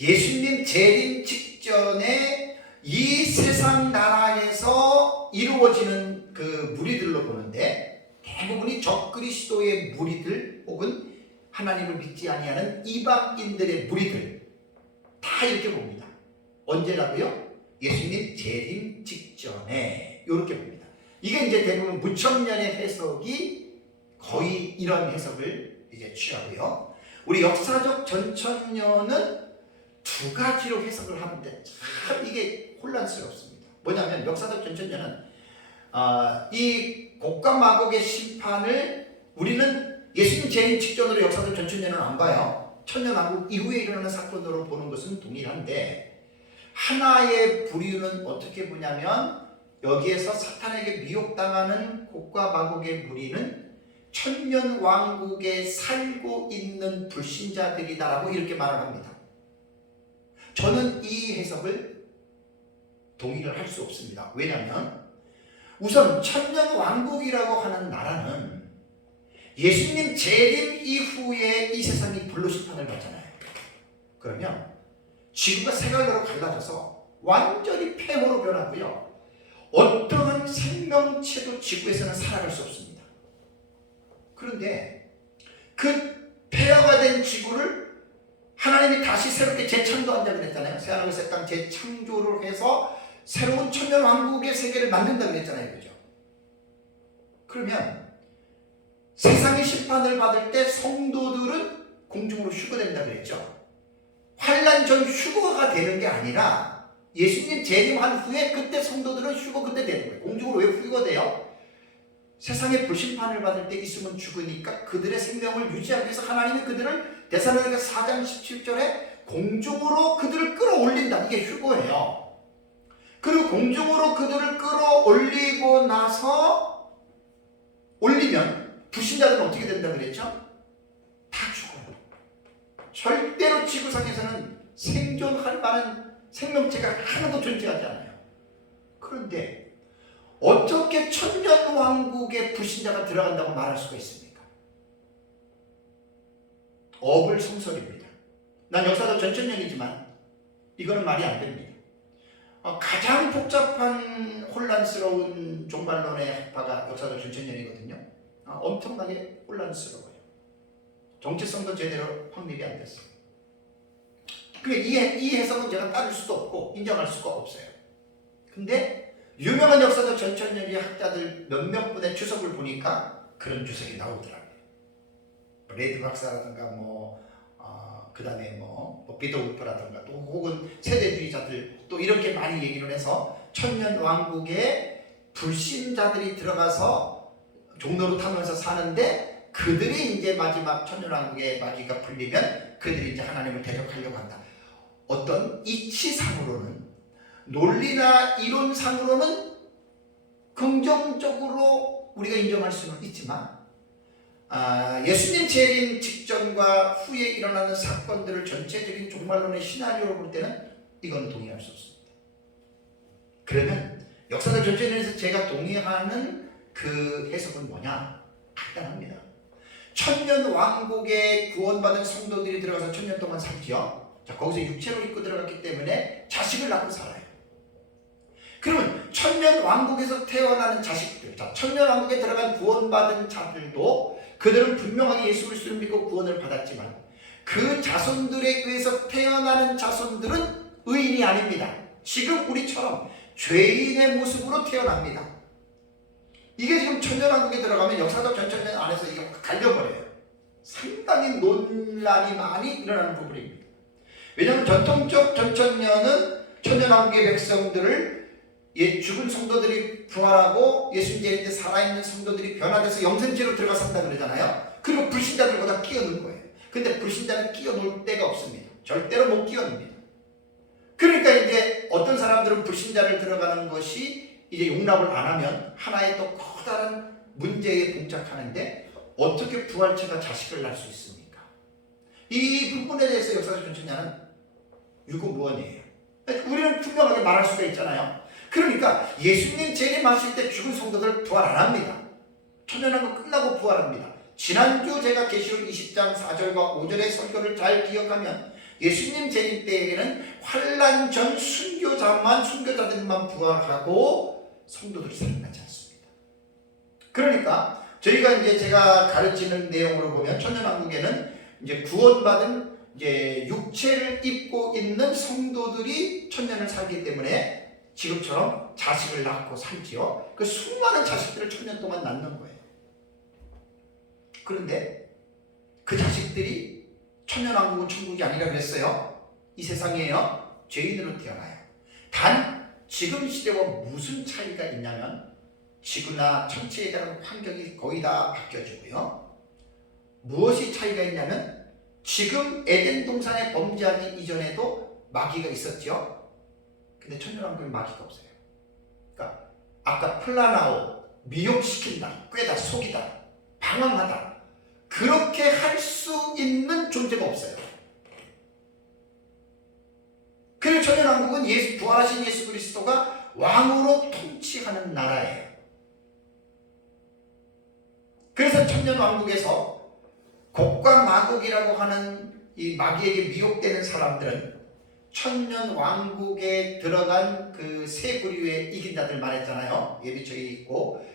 예수님 재림 직전에 이 세상 나라에서 이루어지는 그 무리들로 보는데 대부분이 적그리스도의 무리들 혹은 하나님을 믿지 아니하는 이방인들의 무리들 다 이렇게 봅니다. 언제라고요? 예수님 재림 직전에 이렇게 봅니다. 이게 이제 대부분 무천년의 해석이 거의 이런 해석을 이제 취하고요. 우리 역사적 전천년은 두 가지로 해석을 하는데 참 이게 혼란스럽습니다. 뭐냐면 역사적 전천년은 이 곡과 마곡의 심판을 우리는 예수님 재림 직전으로 역사적 전천년은 안 봐요. 천년왕국 이후에 일어나는 사건으로 보는 것은 동일한데 하나의 부류는 어떻게 보냐면 여기에서 사탄에게 미혹당하는 곡과 마곡의 무리는 천년왕국에 살고 있는 불신자들이다라고 이렇게 말을 합니다. 저는 이 해석을 동의를 할 수 없습니다. 왜냐하면 우선 천년왕국이라고 하는 나라는 예수님 재림 이후에 이 세상이 불로 심판을 받잖아요. 그러면 지구가 세갈래로 갈라져서 완전히 폐허로 변하고요. 어떠한 생명체도 지구에서는 살아갈 수 없습니다. 그런데 그 폐허가 된 지구를 하나님이 다시 새롭게 재창조한다고 그랬잖아요. 새하늘과 새 땅 재창조를 해서 새로운 천년왕국의 세계를 만든다고 그랬잖아요. 그죠? 그러면 세상의 심판을 받을 때 성도들은 공중으로 휴거된다고 그랬죠. 환란 전 휴거가 되는 게 아니라 예수님 재림한 후에 그때 성도들은 휴거 그때 되는 거예요. 공중으로 왜 휴거돼요? 세상의 불심판을 받을 때 있으면 죽으니까 그들의 생명을 유지하기 위해서 하나님이 그들을 데살로니가 4장 17절에 공중으로 그들을 끌어올린다. 이게 휴거예요. 그리고 공중으로 그들을 끌어올리고 나서 올리면 불신자들은 어떻게 된다 그랬죠? 다 죽어요. 절대로 지구상에서는 생존할 만한 생명체가 하나도 존재하지 않아요. 그런데 어떻게 천년왕국에 불신자가 들어간다고 말할 수가 있습니까? 어불성설입니다. 난 역사적 전천년이지만 이거는 말이 안 됩니다. 가장 복잡한 혼란스러운 종말론의 학파가 역사적 전천년이거든요. 엄청나게 혼란스러워요. 정체성도 제대로 확립이 안 됐어요. 이 해석은 제가 따를 수도 없고 인정할 수가 없어요. 근데 유명한 역사적 전천년의 학자들 몇몇 분의 주석을 보니까 그런 주석이 나오더라고요. 브레이드 박사라든가 그 다음에 비더 울프라든가 또 혹은 세대주의자들 또 이렇게 많이 얘기를 해서 천년왕국에 불신자들이 들어가서 종로로 타면서 사는데 그들이 이제 마지막 천년왕국의 마귀가 풀리면 그들이 이제 하나님을 대적하려고 한다. 어떤 이치상으로는 논리나 이론상으로는 긍정적으로 우리가 인정할 수는 있지만 예수님 재림 직전과 후에 일어나는 사건들을 전체적인 종말론의 시나리오로 볼 때는 이건 동의할 수 없습니다. 그러면 역사적 전체에서 제가 동의하는 그 해석은 뭐냐? 간단합니다. 천년왕국에 구원받은 성도들이 들어가서 천년 동안 살지요. 자, 거기서 육체로 입고 들어갔기 때문에 자식을 낳고 살아요. 그러면 천년왕국에서 태어나는 자식들, 자, 천년왕국에 들어간 구원받은 자들도 그들은 분명하게 예수 그리스도를 믿고 구원을 받았지만 그 자손들에 의해서 태어나는 자손들은 의인이 아닙니다. 지금 우리처럼 죄인의 모습으로 태어납니다. 이게 지금 천년왕국에 들어가면 역사적 전천년 안에서 이게 갈려버려요. 상당히 논란이 많이 일어나는 부분입니다. 왜냐하면 전통적 전천년은 천년왕국의 백성들을 죽은 성도들이 부활하고 예수님 재림 때 살아있는 성도들이 변화돼서 영생체로 들어가 산다 그러잖아요. 그리고 불신자들보다 끼어넣은 거예요. 근데 불신자는 끼어놓을 데가 없습니다. 절대로 못 끼어넣습니다. 그러니까 이제 어떤 사람들은 불신자를 들어가는 것이 이제 용납을 안 하면 하나의 또 커다란 문제에 봉착하는데 어떻게 부활체가 자식을 낳을 수 있습니까? 이 부분에 대해서 역사적 천천냐는 유구무원이에요. 우리는 분명하게 말할 수가 있잖아요. 그러니까 예수님 재림하실 때 죽은 성도들 부활 안 합니다. 천년왕국 끝나고 부활합니다. 지난주 제가 계시록 20장 4절과 5절의 설교를 잘 기억하면 예수님 재림 때에는 환난 전 순교자들만 부활하고 성도들이 살아나지 않습니다. 그러니까 저희가 이제 제가 가르치는 내용으로 보면 천년왕국에는 이제 구원받은 이제 육체를 입고 있는 성도들이 천년을 살기 때문에 지금처럼 자식을 낳고 살지요. 그 수많은 자식들을 천년 동안 낳는 거예요. 그런데 그 자식들이 천년왕국은 천국이 아니라 그랬어요. 이 세상이에요. 죄인으로 태어나요. 단 지금 시대와 무슨 차이가 있냐면 지구나 천체에 대한 환경이 거의 다 바뀌어지고요. 무엇이 차이가 있냐면 지금 에덴 동산에 범죄하기 이전에도 마귀가 있었죠. 근데 천년왕국에 마귀가 없어요. 그러니까 아까 플라나오, 미혹시킨다, 꿰다, 속이다, 방황하다, 그렇게 할 수 있는 존재가 없어요. 그리고 천년왕국은 부활하신 예수 그리스도가 왕으로 통치하는 나라예요. 그래서 천년왕국에서 곡과 마곡이라고 하는 이 마귀에게 미혹되는 사람들은 천년왕국에 들어간 그 세 부류에 이긴 자들 말했잖아요. 예비처에 있고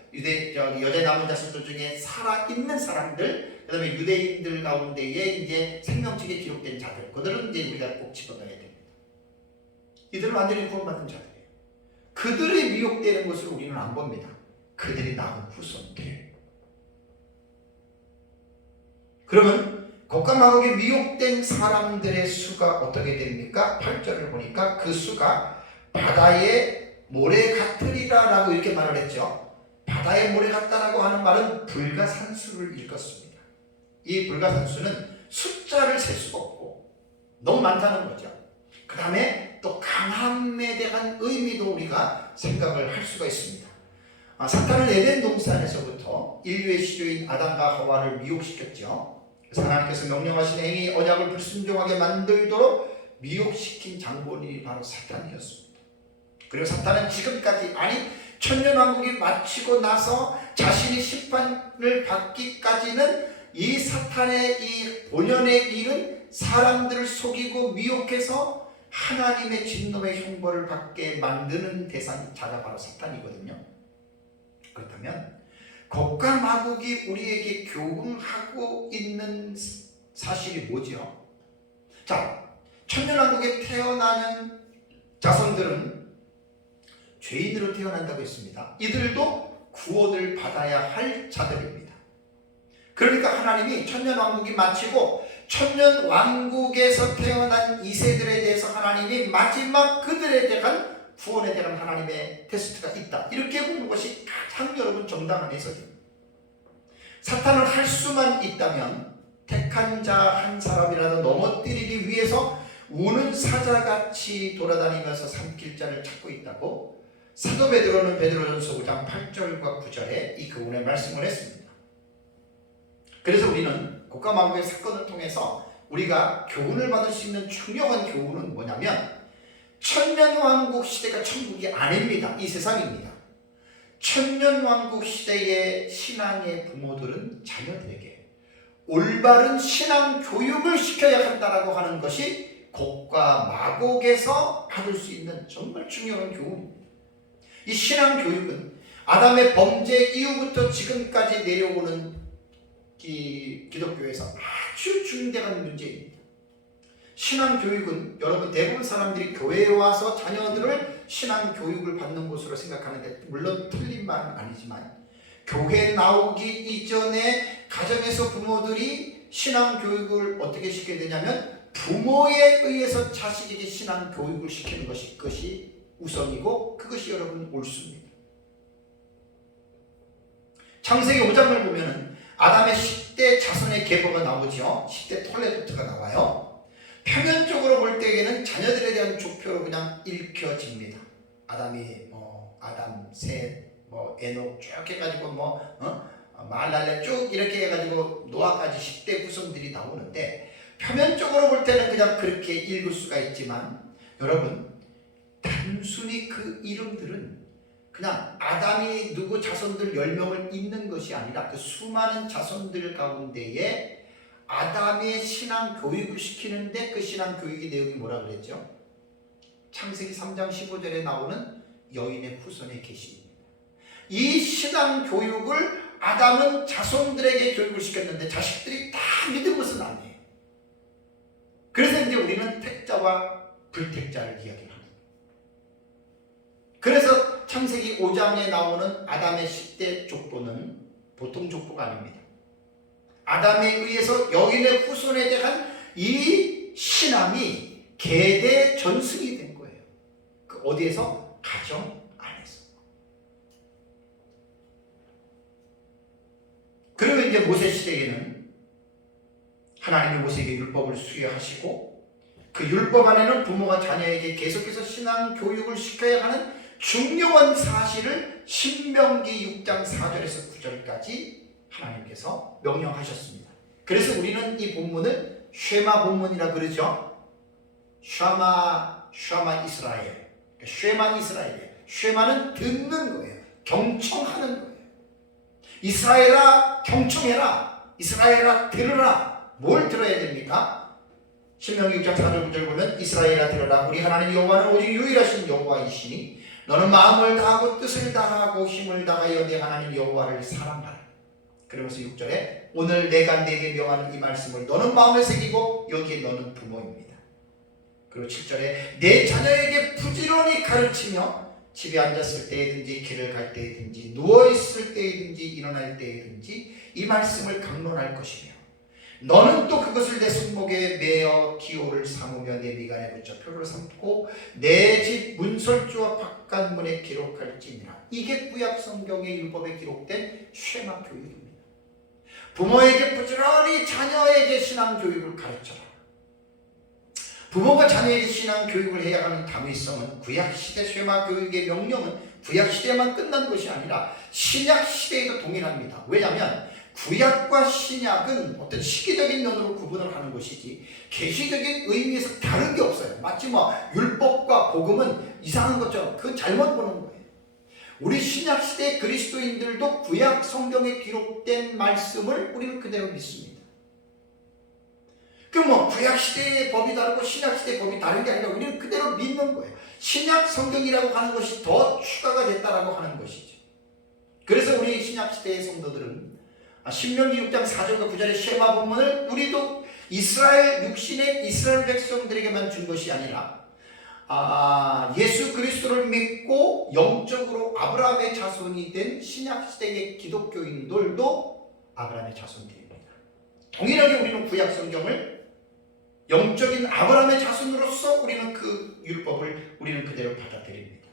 여자 남은 자손들 중에 살아있는 사람들, 그 다음에 유대인들 가운데에 이제 생명책에 기록된 자들, 그들은 이제 우리가 꼭 집어넣어야 됩니다. 이들은 완전히 구원받은 자들이에요. 그들이 미혹되는 것을 우리는 안 봅니다. 그들이 낳은 후손들. 그러면 곡과 마곡에 미혹된 사람들의 수가 어떻게 됩니까? 8절을 보니까 그 수가 바다의 모래 같으리라 라고 이렇게 말을 했죠. 바다의 모래 같다라고 하는 말은 불가산수를 일컫습니다. 이 불가산수는 숫자를 셀 수가 없고 너무 많다는 거죠. 그 다음에 또 강함에 대한 의미도 우리가 생각을 할 수가 있습니다. 사탄은 에덴 동산에서부터 인류의 시조인 아담과 하와를 미혹시켰죠. 그래서 하나님께서 명령하신 행위 언약을 불순종하게 만들도록 미혹시킨 장본인이 바로 사탄이었습니다. 그리고 사탄은 지금까지, 아니 천년왕국이 마치고 나서 자신이 심판을 받기까지는 이 사탄의 이 본연의 일은 사람들을 속이고 미혹해서 하나님의 진노의 형벌을 받게 만드는 대상자가 바로 사탄이거든요. 그렇다면 곡과 마곡이 우리에게 교훈하고 있는 사실이 뭐죠? 자, 천년왕국에 태어나는 자손들은 죄인으로 태어난다고 했습니다. 이들도 구원을 받아야 할 자들입니다. 그러니까 하나님이 천년왕국이 마치고 천년왕국에서 태어난 이세들에 대해서 하나님이 마지막 그들에 대한 구원에 대한 하나님의 테스트가 있다, 이렇게 보는 것이 가장 여러분 정당한 해석입니다. 사탄을 할 수만 있다면 택한 자 한 사람이라도 넘어뜨리기 위해서 우는 사자같이 돌아다니면서 삼킬 자를 찾고 있다고 사도 베드로는 베드로전서 5장 8절과 9절에 이 교훈의 말씀을 했습니다. 그래서 우리는 곡과 마곡의 사건을 통해서 우리가 교훈을 받을 수 있는 중요한 교훈은 뭐냐면 천년왕국 시대가 천국이 아닙니다. 이 세상입니다. 천년왕국 시대의 신앙의 부모들은 자녀들에게 올바른 신앙 교육을 시켜야 한다라고 하는 것이 곡과 마곡에서 받을 수 있는 정말 중요한 교훈입니다. 이 신앙 교육은 아담의 범죄 이후부터 지금까지 내려오는 기독교에서 아주 중대한 문제입니다. 신앙 교육은 여러분 대부분 사람들이 교회에 와서 자녀들을 신앙 교육을 받는 것으로 생각하는데, 물론 틀린 말은 아니지만 교회 나오기 이전에 가정에서 부모들이 신앙 교육을 어떻게 시켜야 되냐면 부모에 의해서 자식에게 신앙 교육을 시키는 것이 그것이 우선이고 그것이 여러분 옳습니다. 창세기 5장을 보면은 아담의 10대 자손의 계보가 나오죠. 10대 톨레도트가 나와요. 표면적으로 볼 때에는 자녀들에 대한 족표로 그냥 읽혀집니다. 아담이 아담, 셋, 에녹 쭉 해가지고 마할랄레 쭉 이렇게 해가지고 노아까지 10대 후손들이 나오는데 표면적으로 볼 때는 그냥 그렇게 읽을 수가 있지만 여러분, 단순히 그 이름들은 그냥 아담이 누구 자손들 10명을 잇는 것이 아니라 그 수많은 자손들 가운데에 아담의 신앙 교육을 시키는데 그 신앙 교육의 내용이 뭐라 그랬죠? 창세기 3장 15절에 나오는 여인의 후손의 계시입니다. 이 신앙 교육을 아담은 자손들에게 교육을 시켰는데 자식들이 다 믿은 것은 아니에요. 그래서 이제 우리는 택자와 불택자를 이야기합니다. 그래서 창세기 5장에 나오는 아담의 10대 족보는 보통 족보가 아닙니다. 아담에 의해서 여인의 후손에 대한 이 신앙이 계대 전승이 된 거예요. 그 어디에서? 가정 안에서. 그리고 이제 모세 시대에는 하나님이 모세에게 율법을 수여하시고 그 율법 안에는 부모가 자녀에게 계속해서 신앙 교육을 시켜야 하는 중요한 사실을 신명기 6장 4절에서 9절까지 하나님께서 명령하셨습니다. 그래서 우리는 이 본문을 쉐마 본문이라 그러죠. 쉐마 이스라엘. 쉐마 이스라엘이에요. 쉐마는 듣는 거예요. 경청하는 거예요. 이스라엘아 경청해라. 이스라엘아 들으라. 뭘 들어야 됩니까? 신명기 6장 4절 9절 보면 이스라엘아 들으라. 우리 하나님 여호와는 오직 유일하신 여호와이시니 너는 마음을 다하고 뜻을 다하고 힘을 다하여 내 하나님 여호와를 사랑하라. 그러면서 6절에 오늘 내가 내게 명하는 이 말씀을 너는 마음에 새기고 여기에 너는 부모입니다. 그리고 7절에 내 자녀에게 부지런히 가르치며 집에 앉았을 때든지 길을 갈 때든지 누워있을 때든지 일어날 때든지 이 말씀을 강론할 것이며 너는 또 그것을 내 손목에 매어 기호를 삼으며 내 미간에 붙여 표를 삼고 내 집 문설주와 바깥문에 기록할지니라. 이게 구약 성경의 율법에 기록된 쉐마 교육입니다. 부모에게 부지런히 자녀에게 신앙 교육을 가르쳐라. 부모가 자녀에게 신앙 교육을 해야 하는 당위성은 구약시대 쉐마 교육의 명령은 구약시대에만 끝난 것이 아니라 신약시대에도 동일합니다. 왜냐하면 구약과 신약은 어떤 시기적인 면으로 구분을 하는 것이지 계시적인 의미에서 다른 게 없어요. 마치 율법과 복음은 이상한 것처럼 그 잘못 보는 거예요. 우리 신약시대 그리스도인들도 구약 성경에 기록된 말씀을 우리는 그대로 믿습니다. 그럼 구약시대의 법이 다르고 신약시대의 법이 다른 게 아니라 우리는 그대로 믿는 거예요. 신약 성경이라고 하는 것이 더 추가가 됐다라고 하는 것이죠. 그래서 우리 신약시대의 성도들은 신명기 6장 4절과 9절의 쉐마 본문을 우리도 이스라엘 육신의 이스라엘 백성들에게만 준 것이 아니라 예수 그리스도를 믿고 영적으로 아브라함의 자손이 된 신약시대의 기독교인들도 아브라함의 자손들입니다. 동일하게 우리는 구약 성경을 영적인 아브라함의 자손으로서 우리는 그 율법을 우리는 그대로 받아들입니다.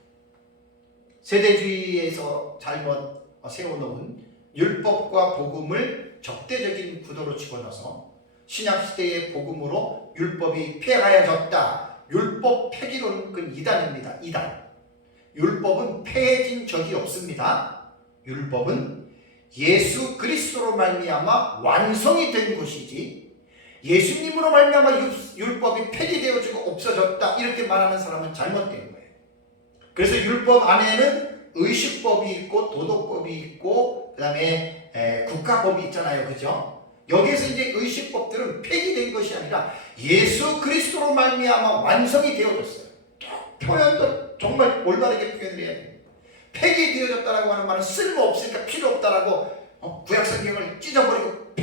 세대주의에서 잘못 세워놓은 율법과 복음을 적대적인 구도로 집어넣어서 신약시대의 복음으로 율법이 폐하여졌다. 율법 폐기론은 그건 이단입니다. 이단. 율법은 폐해진 적이 없습니다. 율법은 예수 그리스도로 말미암아 완성이 된 것이지 예수님으로 말미암아 율법이 폐기되어지고 없어졌다 이렇게 말하는 사람은 잘못된 거예요. 그래서 율법 안에는 의식법이 있고 도덕법이 있고 그 다음에 국가법이 있잖아요. 그죠? 여기에서 이제 의식법들은 폐기된 것이 아니라 예수 그리스도로 말미암아 완성이 되어졌어요. 표현도 정말 올바르게 표현을 해야 돼요. 폐기되어졌다라고 하는 말은 쓸모없으니까 필요 없다라고 구약 성경을 찢어버리고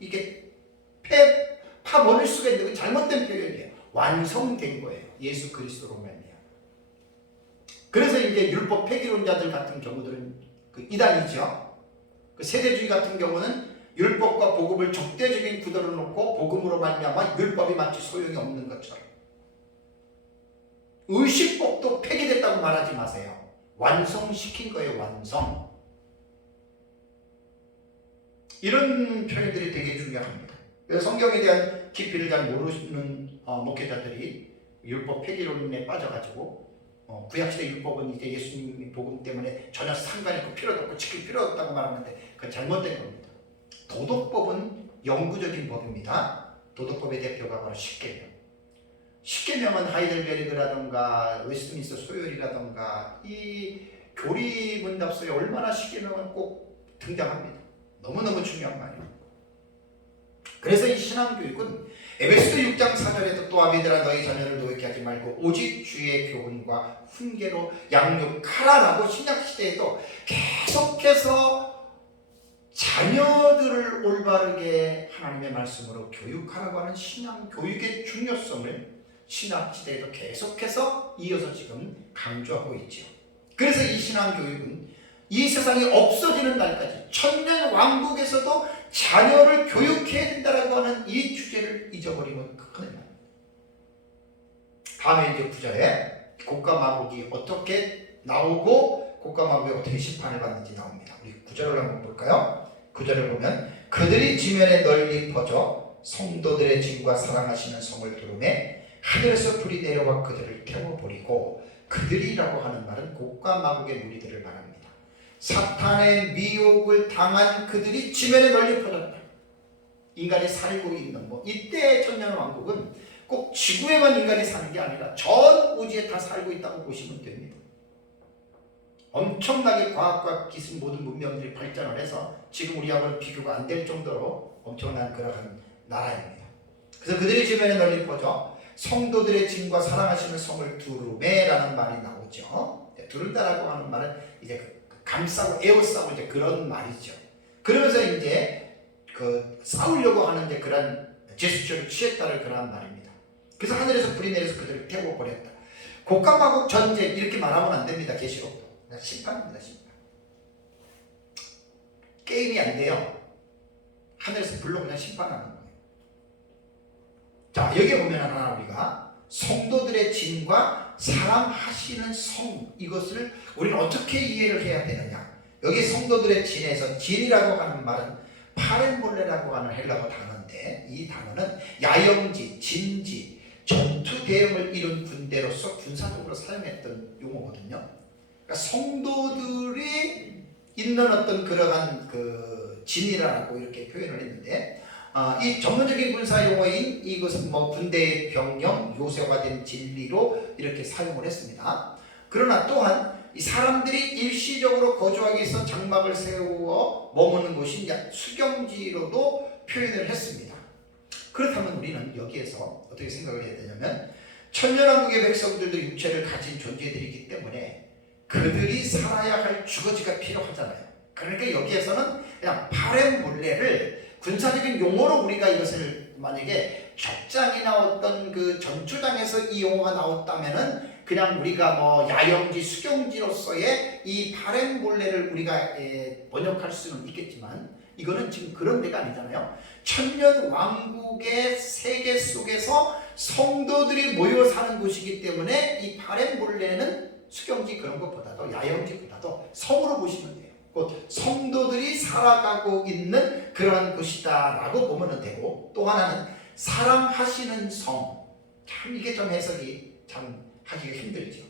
이게 파버릴 수가 있는데 잘못된 표현이에요. 완성된 거예요. 예수 그리스도로 말미암아. 그래서 이제 율법 폐기론자들 같은 경우들은 그 이단이죠. 그 세대주의 같은 경우는 율법과 복음을 적대적인 구도로 놓고 복음으로 말미암아 율법이 마치 소용이 없는 것처럼. 의식법도 폐기됐다고 말하지 마세요. 완성시킨 거예요. 완성. 이런 표현들이 되게 중요합니다. 그래서 성경에 대한 깊이를 잘 모르는 목회자들이 율법 폐기론에 빠져가지고 구약시대 율법은 이제 예수님 복음 때문에 전혀 상관이 없고 필요도 없고 지킬 필요 없다고 말하는데 그건 잘못된 겁니다. 도덕법은 영구적인 법입니다. 도덕법의 대표가 바로 십계명. 십계명은 하이델베르그라던가 웨스트민스터 소열이라던가 이 교리 문답서에 얼마나 십계명은 꼭 등장합니다. 너무너무 중요한 말이에요. 그래서 이 신앙교육은 에베소서 6장 4절에도 또 아비들아 너희 자녀를 노엽게 하지 말고 오직 주의 교훈과 훈계로 양육하라라고 신약시대에도 계속해서 자녀들을 올바르게 하나님의 말씀으로 교육하라고 하는 신앙교육의 중요성을 신약시대에도 계속해서 이어서 지금 강조하고 있죠. 그래서 이 신앙교육은 이 세상이 없어지는 날까지 천년 왕국에서도 자녀를 교육해야 된다라고 하는 이 주제를 잊어버리면 큰일 납니다. 다음에 이제 9절에 곡과 마곡이 어떻게 나오고 곡과 마곡이 어떻게 심판을 받는지 나옵니다. 우리 9절을 한번 볼까요? 9절을 보면 그들이 지면에 널리 퍼져 성도들의 짐과 사랑하시는 성을 두르매 하늘에서 불이 내려와 그들을 태워버리고 그들이라고 하는 말은 곡과 마곡의 무리들을 말합니다. 사탄의 미혹을 당한 그들이 지면에 널리 퍼졌다. 인간이 살고 있는 이때의 천년왕국은 꼭 지구에만 인간이 사는 게 아니라 전 우주에 다 살고 있다고 보시면 됩니다. 엄청나게 과학과 기술 모든 문명들이 발전을 해서 지금 우리하고는 비교가 안 될 정도로 엄청난 그러한 나라입니다. 그래서 그들이 지면에 널리 퍼져 성도들의 짐과 사랑하시는 성을 두루매라는 말이 나오죠. 두른다라고 하는 말은 이제 감싸고 에워싸고 이제 그런 말이죠. 그러면서 이제 그 싸우려고 하는 이제 그런 제스처를 취했다는 그런 말입니다. 그래서 하늘에서 불이 내려서 그들을 태워버렸다. 곡과 마곡 전쟁 이렇게 말하면 안 됩니다. 계시록도 그냥 심판입니다. 심판. 게임이 안 돼요. 하늘에서 불로 그냥 심판하는 거예요. 자, 여기에 보면 하나 우리가 성도들의 짐과 사랑하시는 성, 이것을 우리는 어떻게 이해를 해야 되느냐. 여기 성도들의 진에서 진이라고 하는 말은 파렘볼레라고 하는 헬라어 단어인데 이 단어는 야영지, 진지, 전투 대응을 이룬 군대로서 군사적으로 사용했던 용어거든요. 그러니까 성도들이 있는 어떤 그러한 그 진이라고 이렇게 표현을 했는데 이 전문적인 군사 용어인 이것은 군대의 병영, 요새화된 진리로 이렇게 사용을 했습니다. 그러나 또한 이 사람들이 일시적으로 거주하기 위해서 장막을 세우어 머무는 곳인 수경지로도 표현을 했습니다. 그렇다면 우리는 여기에서 어떻게 생각을 해야 되냐면 천년왕국의 백성들도 육체를 가진 존재들이기 때문에 그들이 살아야 할 주거지가 필요하잖아요. 그러니까 여기에서는 그냥 파렘볼레를 군사적인 용어로 우리가 이것을 만약에 적장이나 어떤 그 전투장에서 이 용어가 나왔다면은 그냥 우리가 야영지, 수경지로서의 이 파렘볼레를 우리가 번역할 수는 있겠지만 이거는 지금 그런 데가 아니잖아요. 천년 왕국의 세계 속에서 성도들이 모여 사는 곳이기 때문에 이 파렘볼레는 수경지 그런 것보다도 야영지보다도 성으로 보시면 돼요. 곧 성도들이 살아가고 있는 그러한 곳이다 라고 보면 되고, 또 하나는 사랑하시는 성. 참 이게 좀 해석이 참 하기가 힘들죠.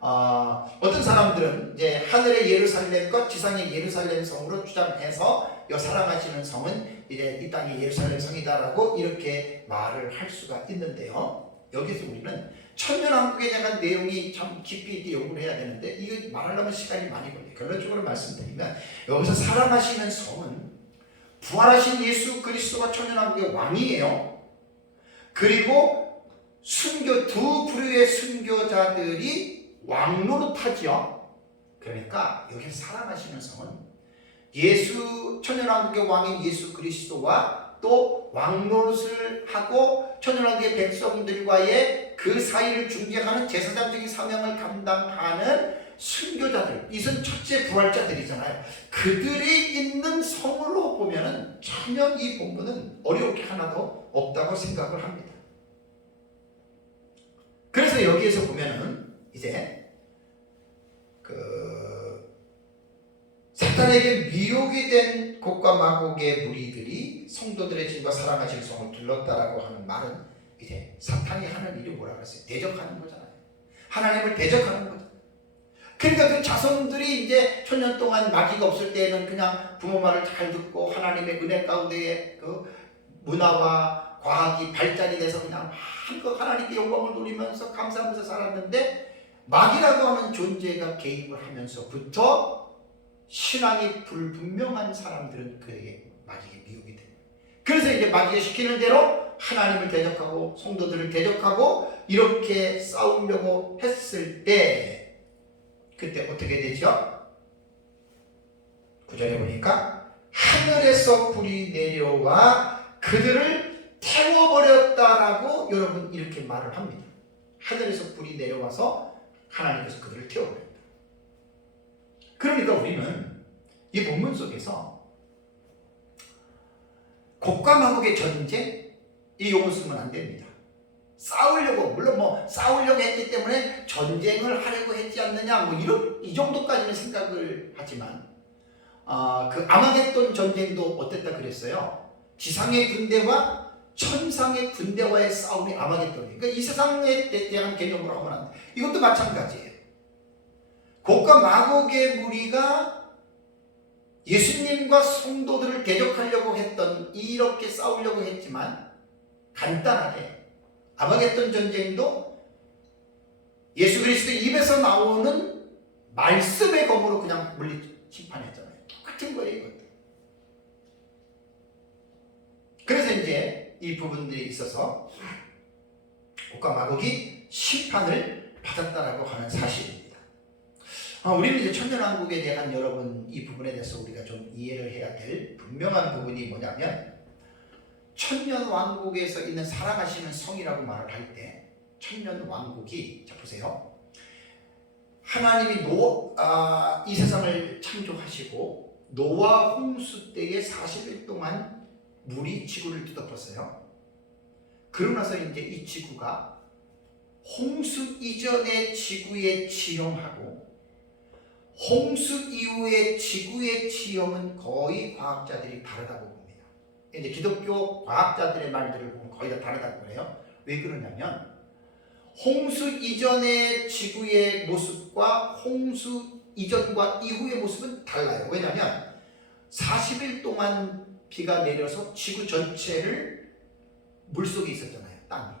어떤 사람들은 이제 하늘의 예루살렘과 지상의 예루살렘 성으로 주장해서 이 사랑하시는 성은 이제 이 땅의 예루살렘 성이다라고 이렇게 말을 할 수가 있는데요. 여기서 우리는 천년왕국에 대한 내용이 참 깊이 있게 연구를 해야 되는데 이거 말하려면 시간이 많이 걸려요. 결론적으로 말씀드리면 여기서 사랑하시는 성은 부활하신 예수 그리스도가 천년왕국의 왕이에요. 그리고 두 부류의 순교자들이 왕노릇하지요. 그러니까 여기서 사랑하시는 성은 천년왕국의 왕인 예수 그리스도와 또 왕노릇을 하고 천년왕국의 백성들과의 그 사이를 중재하는 제사장적인 사명을 감당하는 순교자들, 이선 첫째 부활자들이잖아요. 그들이 있는 성으로 보면은 전혀 이 본문은 어려울 게 하나도 없다고 생각을 합니다. 그래서 여기에서 보면은 이제 사탄에게 미혹이 된 곡과 마곡의 무리들이 성도들의 짐과 사랑하시는 성을 둘렀다라고 하는 말은 이제 사탄이 하는 일이 뭐라 그랬어요? 대적하는 거잖아요. 하나님을 대적하는 거죠. 그러니까 그 자손들이 이제 천년 동안 마귀가 없을 때에는 그냥 부모 말을 잘 듣고 하나님의 은혜 가운데에 그 문화와 과학이 발전이 돼서 그냥 마음껏 하나님께 영광을 돌리면서 감사하면서 살았는데 마귀라고 하는 존재가 개입을 하면서부터 신앙이 불분명한 사람들은 그에게 마귀에게 미혹이 됩니다. 그래서 이제 마귀가 시키는 대로 하나님을 대적하고 성도들을 대적하고 이렇게 싸우려고 했을 때 그때 어떻게 되죠? 9절에 보니까 하늘에서 불이 내려와 그들을 태워버렸다라고 여러분 이렇게 말을 합니다. 하늘에서 불이 내려와서 하나님께서 그들을 태워버렸다. 그러니까 우리는 이 본문 속에서 곡과 마곡의 전쟁 이 용어 쓰면 안 됩니다. 싸우려고, 물론 뭐 싸우려고 했기 때문에 전쟁을 하려고 했지 않느냐 뭐 이 정도까지는 생각을 하지만 그 아마겟돈 전쟁도 어땠다 그랬어요. 지상의 군대와 천상의 군대와의 싸움이 아마겟돈이에요. 그러니까 이 세상에 대한 개념으로 하면 안 돼. 이것도 마찬가지예요. 곡과 마곡의 무리가 예수님과 성도들을 대적하려고 했던 이렇게 싸우려고 했지만 간단하게 아마겟돈 전쟁도 예수 그리스도 입에서 나오는 말씀의 검으로 그냥 물리 심판했잖아요. 똑같은 거예요, 이것도. 그래서 이제 이 부분들이 있어서 곡과 마곡이 심판을 받았다라고 하는 사실입니다. 우리는 이제 천년왕국에 대한 여러분 이 부분에 대해서 우리가 좀 이해를 해야 될 분명한 부분이 뭐냐면 천년왕국에서 있는 살아가시는 성이라고 말을 할 때 천년왕국이 자 보세요. 하나님이 이 세상을 창조하시고 노아 홍수 때에 40일 동안 물이 지구를 뒤덮었어요. 그러고 나서 이제 이 지구가 홍수 이전의 지구의 지형하고 홍수 이후의 지구의 지형은 거의 과학자들이 다르다고 봅니다. 이제 기독교 과학자들의 말들을 보면 거의 다 다르다고 그래요. 왜 그러냐면 홍수 이전의 지구의 모습과 홍수 이전과 이후의 모습은 달라요. 왜냐하면 40일 동안 비가 내려서 지구 전체를 물속에 있었잖아요. 땅이.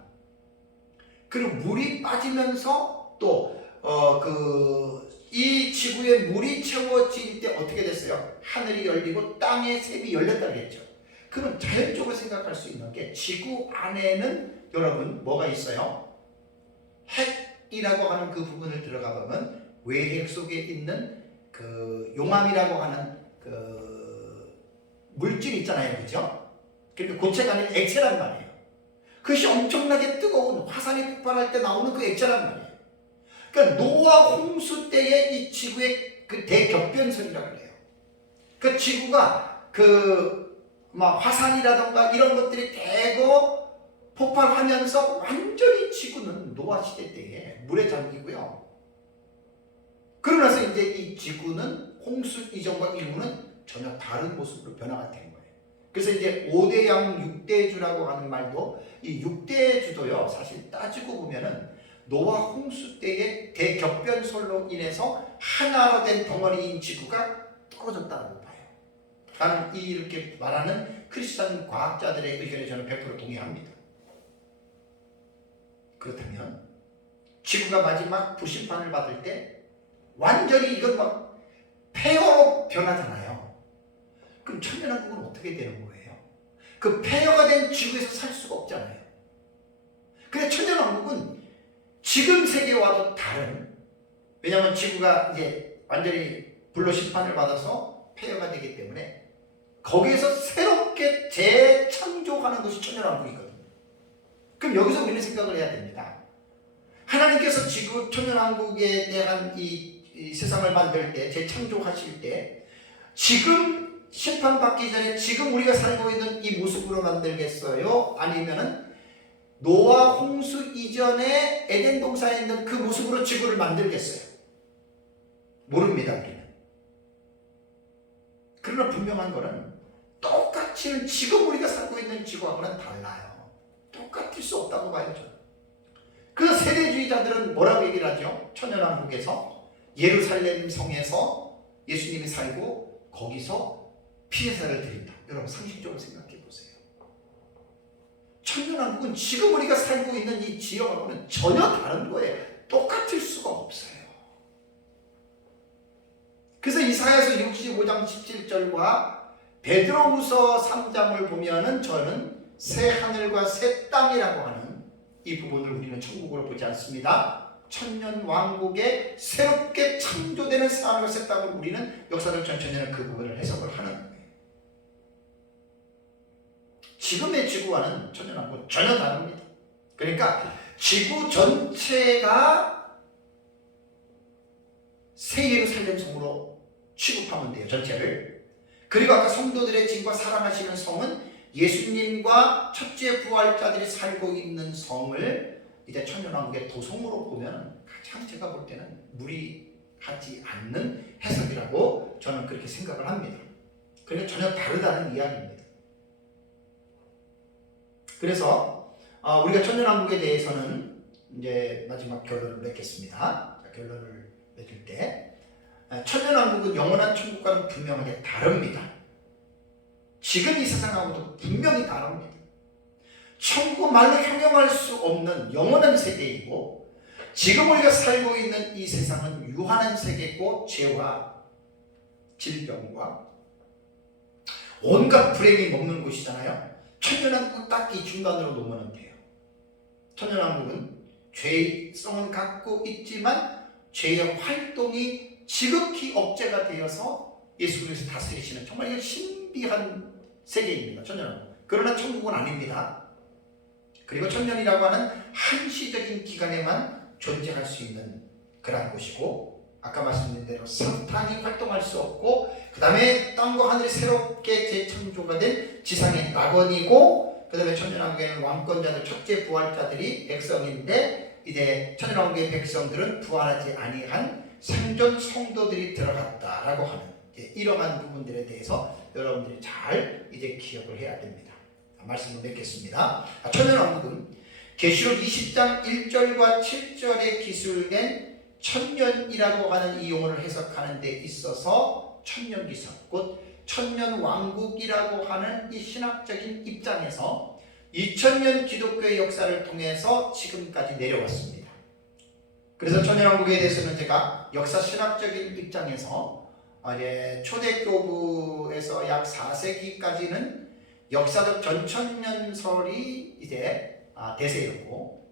그리고 물이 빠지면서 또 이 지구에 물이 채워질 때 어떻게 됐어요? 하늘이 열리고 땅의 샘이 열렸다고 했죠. 그러면 자연적으로 생각할 수 있는 게 지구 안에는 여러분 뭐가 있어요? 핵이라고 하는 그 부분을 들어가 보면 외핵 속에 있는 그 용암이라고 하는 그 물질 있잖아요, 그죠? 그러니까 고체가 아닌 액체란 말이에요. 그것이 엄청나게 뜨거운 화산이 폭발할 때 나오는 그 액체란 말이에요. 그러니까 노아 홍수 때의 이 지구의 그 대격변선이라고 그래요. 그 지구가 화산이라던가 이런 것들이 대거 폭발하면서 완전히 지구는 노아 시대 때에 물에 잠기고요. 그러고 나서 이제 이 지구는 홍수 이전과 이후는 전혀 다른 모습으로 변화가 된 거예요. 그래서 이제 5대양 6대주라고 하는 말도 이 6대주도요. 사실 따지고 보면은 노아 홍수 때의 대격변설로 인해서 하나로 된 덩어리인 지구가 떨어졌다고 봐요. 나는 이렇게 말하는 크리스찬 과학자들의 의견에 저는 100% 동의합니다. 그렇다면 지구가 마지막 부심판을 받을 때 완전히 이건 막 폐허로 변하잖아요. 그럼 천년왕국은 어떻게 되는 거예요? 그 폐허가 된 지구에서 살 수가 없잖아요. 근데 천년왕국은 지금 세계와도 다른, 왜냐하면 지구가 이제 완전히 불로 심판을 받아서 폐허가 되기 때문에 거기에서 새롭게 재창조하는 것이 천년왕국이거든요. 그럼 여기서 우리는 생각을 해야 됩니다. 하나님께서 지구 천년왕국에 대한 이 세상을 만들 때, 재창조하실 때 지금 심판받기 전에 지금 우리가 살고 있는 이 모습으로 만들겠어요? 아니면은 노아 홍수 이전에 에덴 동산에 있는 그 모습으로 지구를 만들겠어요? 모릅니다, 우리는. 그러나 분명한 거는 똑같이 지금 우리가 살고 있는 지구하고는 달라요. 똑같을 수 없다고 봐요, 저는. 그래서 세대주의자들은 뭐라고 얘기를 하죠? 천년왕국에서 예루살렘 성에서 예수님이 살고 거기서 피제사를 드린다. 여러분 상식적으로 생각해 보세요. 천년왕국은 지금 우리가 살고 있는 이 지역하고는 전혀 다른 거예요. 똑같을 수가 없어요. 그래서 이사야서 65장 17절과 베드로후서 3장을 보면은 저는 새 하늘과 새 땅이라고 하는 이 부분을 우리는 천국으로 보지 않습니다. 천년 왕국에 새롭게 창조되는 새 하늘과 새 땅을 우리는 역사적 전천년은 그 부분을 해석을 하는 거예요. 지금의 지구와는 천년 왕국은 전혀 다릅니다. 그러니까 지구 전체가 새 예루살렘 성으로 취급하면 돼요. 전체를. 그리고 아까 성도들의 진과 사랑하시는 성은 예수님과 첫째 부활자들이 살고 있는 성을 이제 천년왕국의 도성으로 보면 가장 제가 볼 때는 무리하지 않는 해석이라고 저는 그렇게 생각을 합니다. 그러니까 전혀 다르다는 이야기입니다. 그래서 우리가 천년왕국에 대해서는 이제 마지막 결론을 맺겠습니다. 결론을 맺을 때 천년왕국은 영원한 천국과는 분명하게 다릅니다. 지금 이 세상하고도 분명히 다릅니다. 천국은 말로 형용할 수 없는 영원한 세계이고, 지금 우리가 살고 있는 이 세상은 유한한 세계고, 죄와 질병과 온갖 불행이 먹는 곳이잖아요. 천년왕국은 딱 이 중간으로 놓으면 돼요. 천년왕국은 죄성은 갖고 있지만 죄의 활동이 지극히 억제가 되어서 예수 그리스도 다스리시는 정말 이건 신비한 세계입니다. 천년왕국. 그러나 천국은 아닙니다. 그리고 천년이라고 하는 한시적인 기간에만 존재할 수 있는 그런 곳이고, 아까 말씀드린 대로 사탄이 활동할 수 없고, 그 다음에 땅과 하늘이 새롭게 재창조가 된 지상의 낙원이고, 그 다음에 천년왕국에는 왕권자들, 첫째 부활자들이 백성인데, 이제 천년왕국의 백성들은 부활하지 아니한 생존 성도들이 들어갔다라고 하는 이러한 부분들에 대해서 여러분들이 잘 이제 기억을 해야 됩니다. 말씀을 맺겠습니다. 천년왕국은 계시록 20장 1절과 7절에 기술된 천년이라고 하는 이 용어를 해석하는 데 있어서 천년기사, 곧 천년왕국이라고 하는 이 신학적인 입장에서 2000년 기독교의 역사를 통해서 지금까지 내려왔습니다. 그래서 천년왕국에 대해서는 제가 역사 신학적인 입장에서 초대교부에서 약 4세기까지는 역사적 전천년설이 이제 대세였고,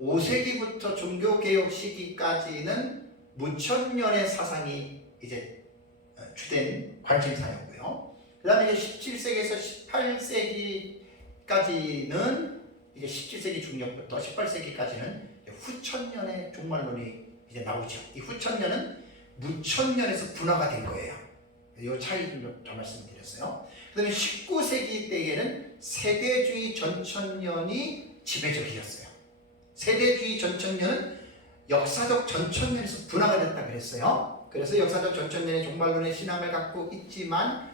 5세기부터 종교개혁 시기까지는 무천년의 사상이 이제 주된 관심사였고요. 그 다음에 이제 17세기에서 18세기까지는 이제 17세기 중엽부터 18세기까지는 후천년의 종말론이 이제 나오죠. 이 후천년은 무천년에서 분화가 된 거예요. 이 차이 좀 더 말씀드렸어요. 그 다음에 19세기 때에는 세대주의 전천년이 지배적이었어요. 세대주의 전천년은 역사적 전천년에서 분화가 됐다 그랬어요. 그래서 역사적 전천년의 종말론의 신앙을 갖고 있지만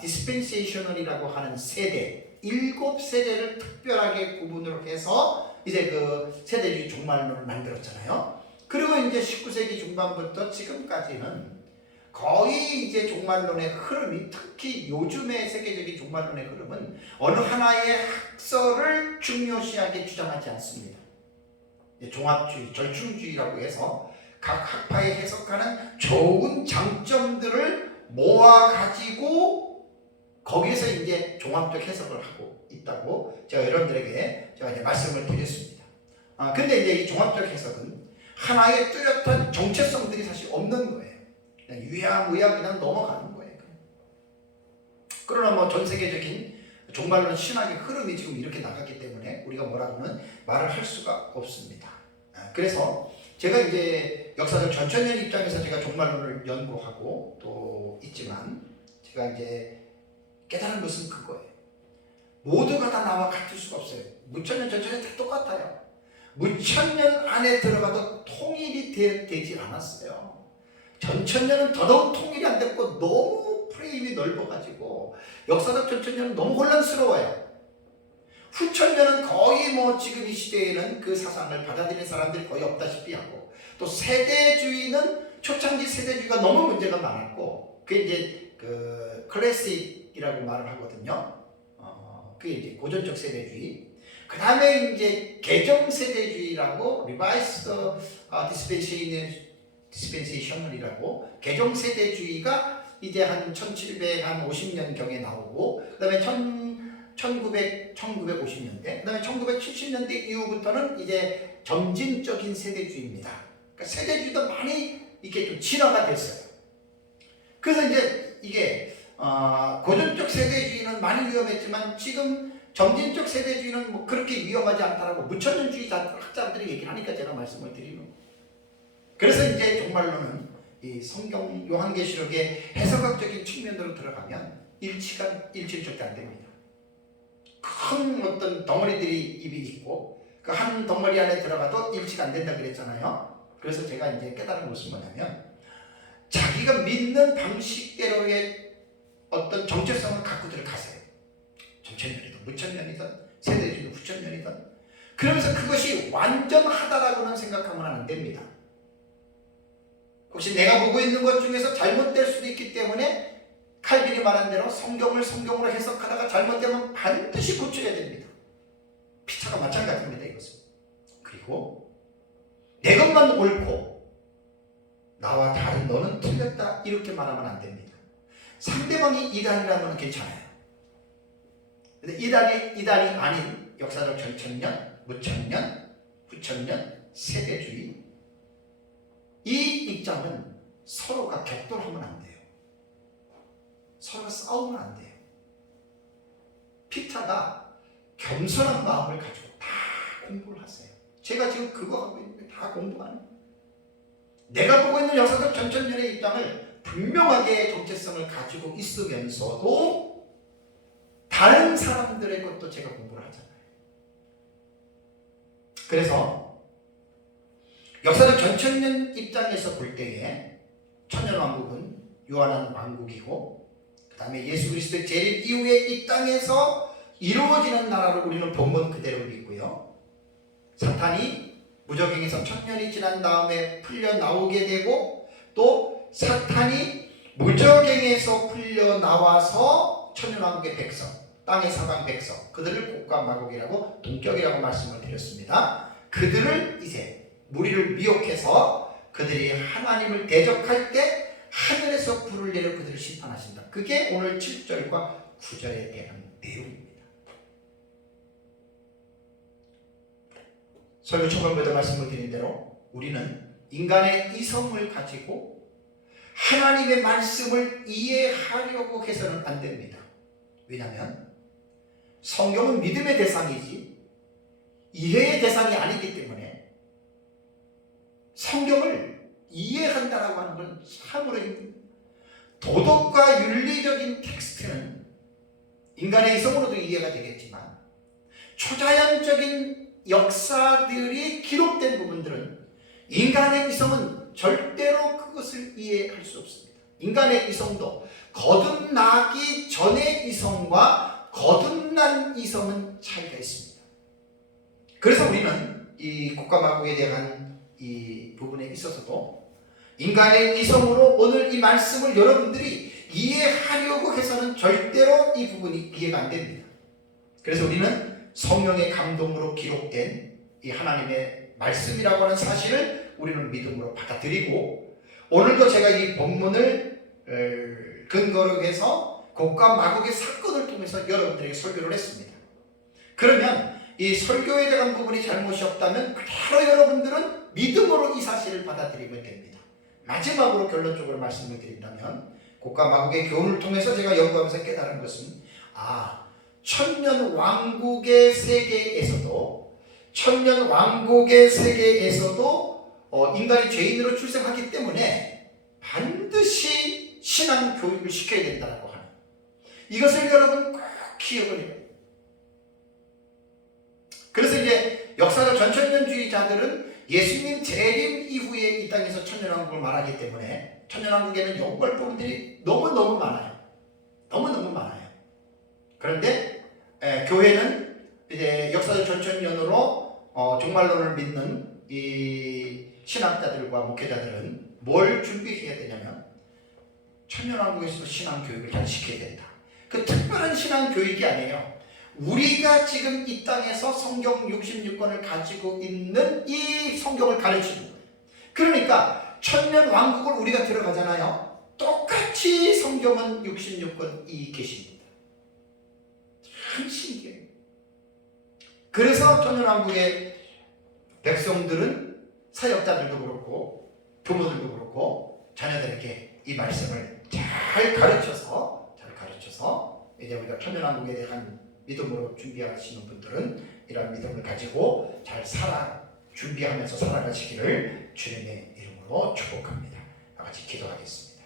디스펜세이셔널이라고 하는 세대, 7세대를 특별하게 구분을 해서 이제 그 세대주의 종말론을 만들었잖아요. 그리고 이제 19세기 중반부터 지금까지는 거의 이제 종말론의 흐름이, 특히 요즘의 세계적인 종말론의 흐름은 어느 하나의 학설을 중요시하게 주장하지 않습니다. 종합주의, 절충주의라고 해서 각 학파에 해석하는 좋은 장점들을 모아가지고 거기에서 이제 종합적 해석을 하고 있다고 제가 여러분들에게 제가 이제 말씀을 드렸습니다. 근데 이제 이 종합적 해석은 하나의 뚜렷한 정체성들이 사실 없는 거예요. 그냥 유야무야 그냥 넘어가는 거예요. 그러나 뭐 전 세계적인 종말론 신학의 흐름이 지금 이렇게 나갔기 때문에 우리가 뭐라고는 말을 할 수가 없습니다. 그래서 제가 이제 역사적 전천년 입장에서 제가 종말론을 연구하고 또 있지만, 제가 이제 깨달은 것은 그거예요. 모두가 다 나와 같을 수가 없어요. 무천년, 전천년 다 똑같아요. 무천년 안에 들어가도 통일이 되지 않았어요. 전천년은 더더욱 통일이 안 됐고 너무 프레임이 넓어가지고 역사적 전천년은 너무 혼란스러워요. 후천년은 거의 뭐 지금 이 시대에는 그 사상을 받아들이는 사람들이 거의 없다시피 하고, 또 세대주의는 초창기 세대주의가 너무 문제가 많았고, 그게 이제 그 클래식이라고 말을 하거든요. 그게 이제 고전적 세대주의. 그 다음에 이제 개정 세대주의라고 리바이스드 디스펜세이셔널이라고 개정 세대주의가 이제 한 1750년경에 나오고, 그 다음에 1950년대, 그 다음에 1970년대 이후부터는 이제 점진적인 세대주의입니다. 그러니까 세대주의도 많이 이게 좀 진화가 됐어요. 그래서 이제 이게 고전적 세대주의는 많이 위험했지만 지금 점진적 세대주의는 뭐 그렇게 위험하지 않다라고 무천년주의 학자들이 얘기를 하니까 제가 말씀을 드리는 거예요. 그래서 이제 정말로는 이 성경 요한계시록의 해석학적인 측면으로 들어가면 일치는 절대 안 됩니다. 큰 어떤 덩어리들이 입이 있고 그 한 덩어리 안에 들어가도 일치가 안 된다 그랬잖아요. 그래서 제가 이제 깨달은 것은 뭐냐면, 자기가 믿는 방식대로의 어떤 정체성을 갖고 들어가세요. 천년이든 무천년이든 세대주든 후천년이든. 그러면서 그것이 완전하다라고는 생각하면 안 됩니다. 혹시 내가 보고 있는 것 중에서 잘못될 수도 있기 때문에 칼빈이 말한 대로 성경을 성경으로 해석하다가 잘못되면 반드시 고쳐야 됩니다. 피차가 마찬가지입니다, 이것은. 그리고 내 것만 옳고 나와 다른 너는 틀렸다 이렇게 말하면 안 됩니다. 상대방이 이단이라면 괜찮아요. 근데 이단이 아닌 역사적 전천년, 무천년, 후천년, 세대주의, 이 입장은 서로가 격돌하면 안 돼요. 서로가 싸우면 안 돼요. 피타가 겸손한 마음을 가지고 다 공부를 하세요. 제가 지금 그거 하고 있는데 다 공부하는, 내가 보고 있는 역사적 전천년의 입장을 분명하게 정체성을 가지고 있으면서도 다른 사람들의 것도 제가 공부를 하잖아요. 그래서 역사적 전천년 입장에서 볼 때에 천년왕국은 유한한 왕국이고, 그 다음에 예수 그리스도의 재림 이후에 이 땅에서 이루어지는 나라를 우리는 본문 그대로 믿고요. 사탄이 무적행에서 1000년이 지난 다음에 풀려 나오게 되고, 또 사탄이 무적행에서 풀려 나와서 천년왕국의 백성, 땅의 사방 백성, 그들을 곡과 마곡이라고 동격이라고 말씀을 드렸습니다. 그들을 이제 무리를 미혹해서 그들이 하나님을 대적할 때 하늘에서 불을 내려 그들을 심판하신다. 그게 오늘 7절과 9절에 대한 내용입니다. 설교 초반부터 말씀을 드린 대로 우리는 인간의 이성을 가지고 하나님의 말씀을 이해하려고 해서는 안 됩니다. 왜냐하면 성경은 믿음의 대상이지 이해의 대상이 아니기 때문에 성경을 이해한다라고 하는 건 참으로 힘듭니다. 도덕과 윤리적인 텍스트는 인간의 이성으로도 이해가 되겠지만 초자연적인 역사들이 기록된 부분들은 인간의 이성은 절대로 그것을 이해할 수 없습니다. 인간의 이성도 거듭나기 전의 이성과 거듭난 이성은 차이가 있습니다. 그래서 우리는 이 곡과 마곡에 대한 이 부분에 있어서도 인간의 이성으로 오늘 이 말씀을 여러분들이 이해하려고 해서는 절대로 이 부분이 이해가 안 됩니다. 그래서 우리는 성령의 감동으로 기록된 이 하나님의 말씀이라고 하는 사실을 우리는 믿음으로 받아들이고, 오늘도 제가 이 본문을 근거로 해서 곡과 마곡의 사건을 통해서 여러분들에게 설교를 했습니다. 그러면 이 설교에 대한 부분이 잘못이 없다면 그대로 여러분들은 믿음으로 이 사실을 받아들이면 됩니다. 마지막으로 결론적으로 말씀을 드린다면 곡과 마곡의 교훈을 통해서 제가 연구하면서 깨달은 것은 천년 왕국의 세계에서도 인간이 죄인으로 출생하기 때문에 반드시 신앙 교육을 시켜야 된다고 하는, 이것을 여러분 꼭 기억을 해요. 그래서 이제 역사적 전천년주의자들은 예수님 재림 이후에 이 땅에서 천년왕국을 말하기 때문에 천년왕국에는 연구할 부분들이 너무너무 많아요. 너무너무 많아요. 그런데 교회는 이제 역사적 전천년으로 종말론을 믿는 이 신학자들과 목회자들은 뭘 준비해야 되냐면 천년왕국에서도 신앙교육을 잘 시켜야 된다. 그 특별한 신앙교육이 아니에요. 우리가 지금 이 땅에서 성경 66권을 가지고 있는 이 성경을 가르치는 거예요. 그러니까 천년 왕국을 우리가 들어가잖아요. 똑같이 성경은 66권이 계십니다. 참 신기해요. 그래서 천년 왕국의 백성들은 사역자들도 그렇고 부모들도 그렇고 자녀들에게 이 말씀을 잘 가르쳐서 이제 우리가 천년 왕국에 대한 믿음으로 준비하시는 분들은 이런 믿음을 가지고 잘 준비하면서 살아가시기를 주님의 이름으로 축복합니다. 다 같이 기도하겠습니다.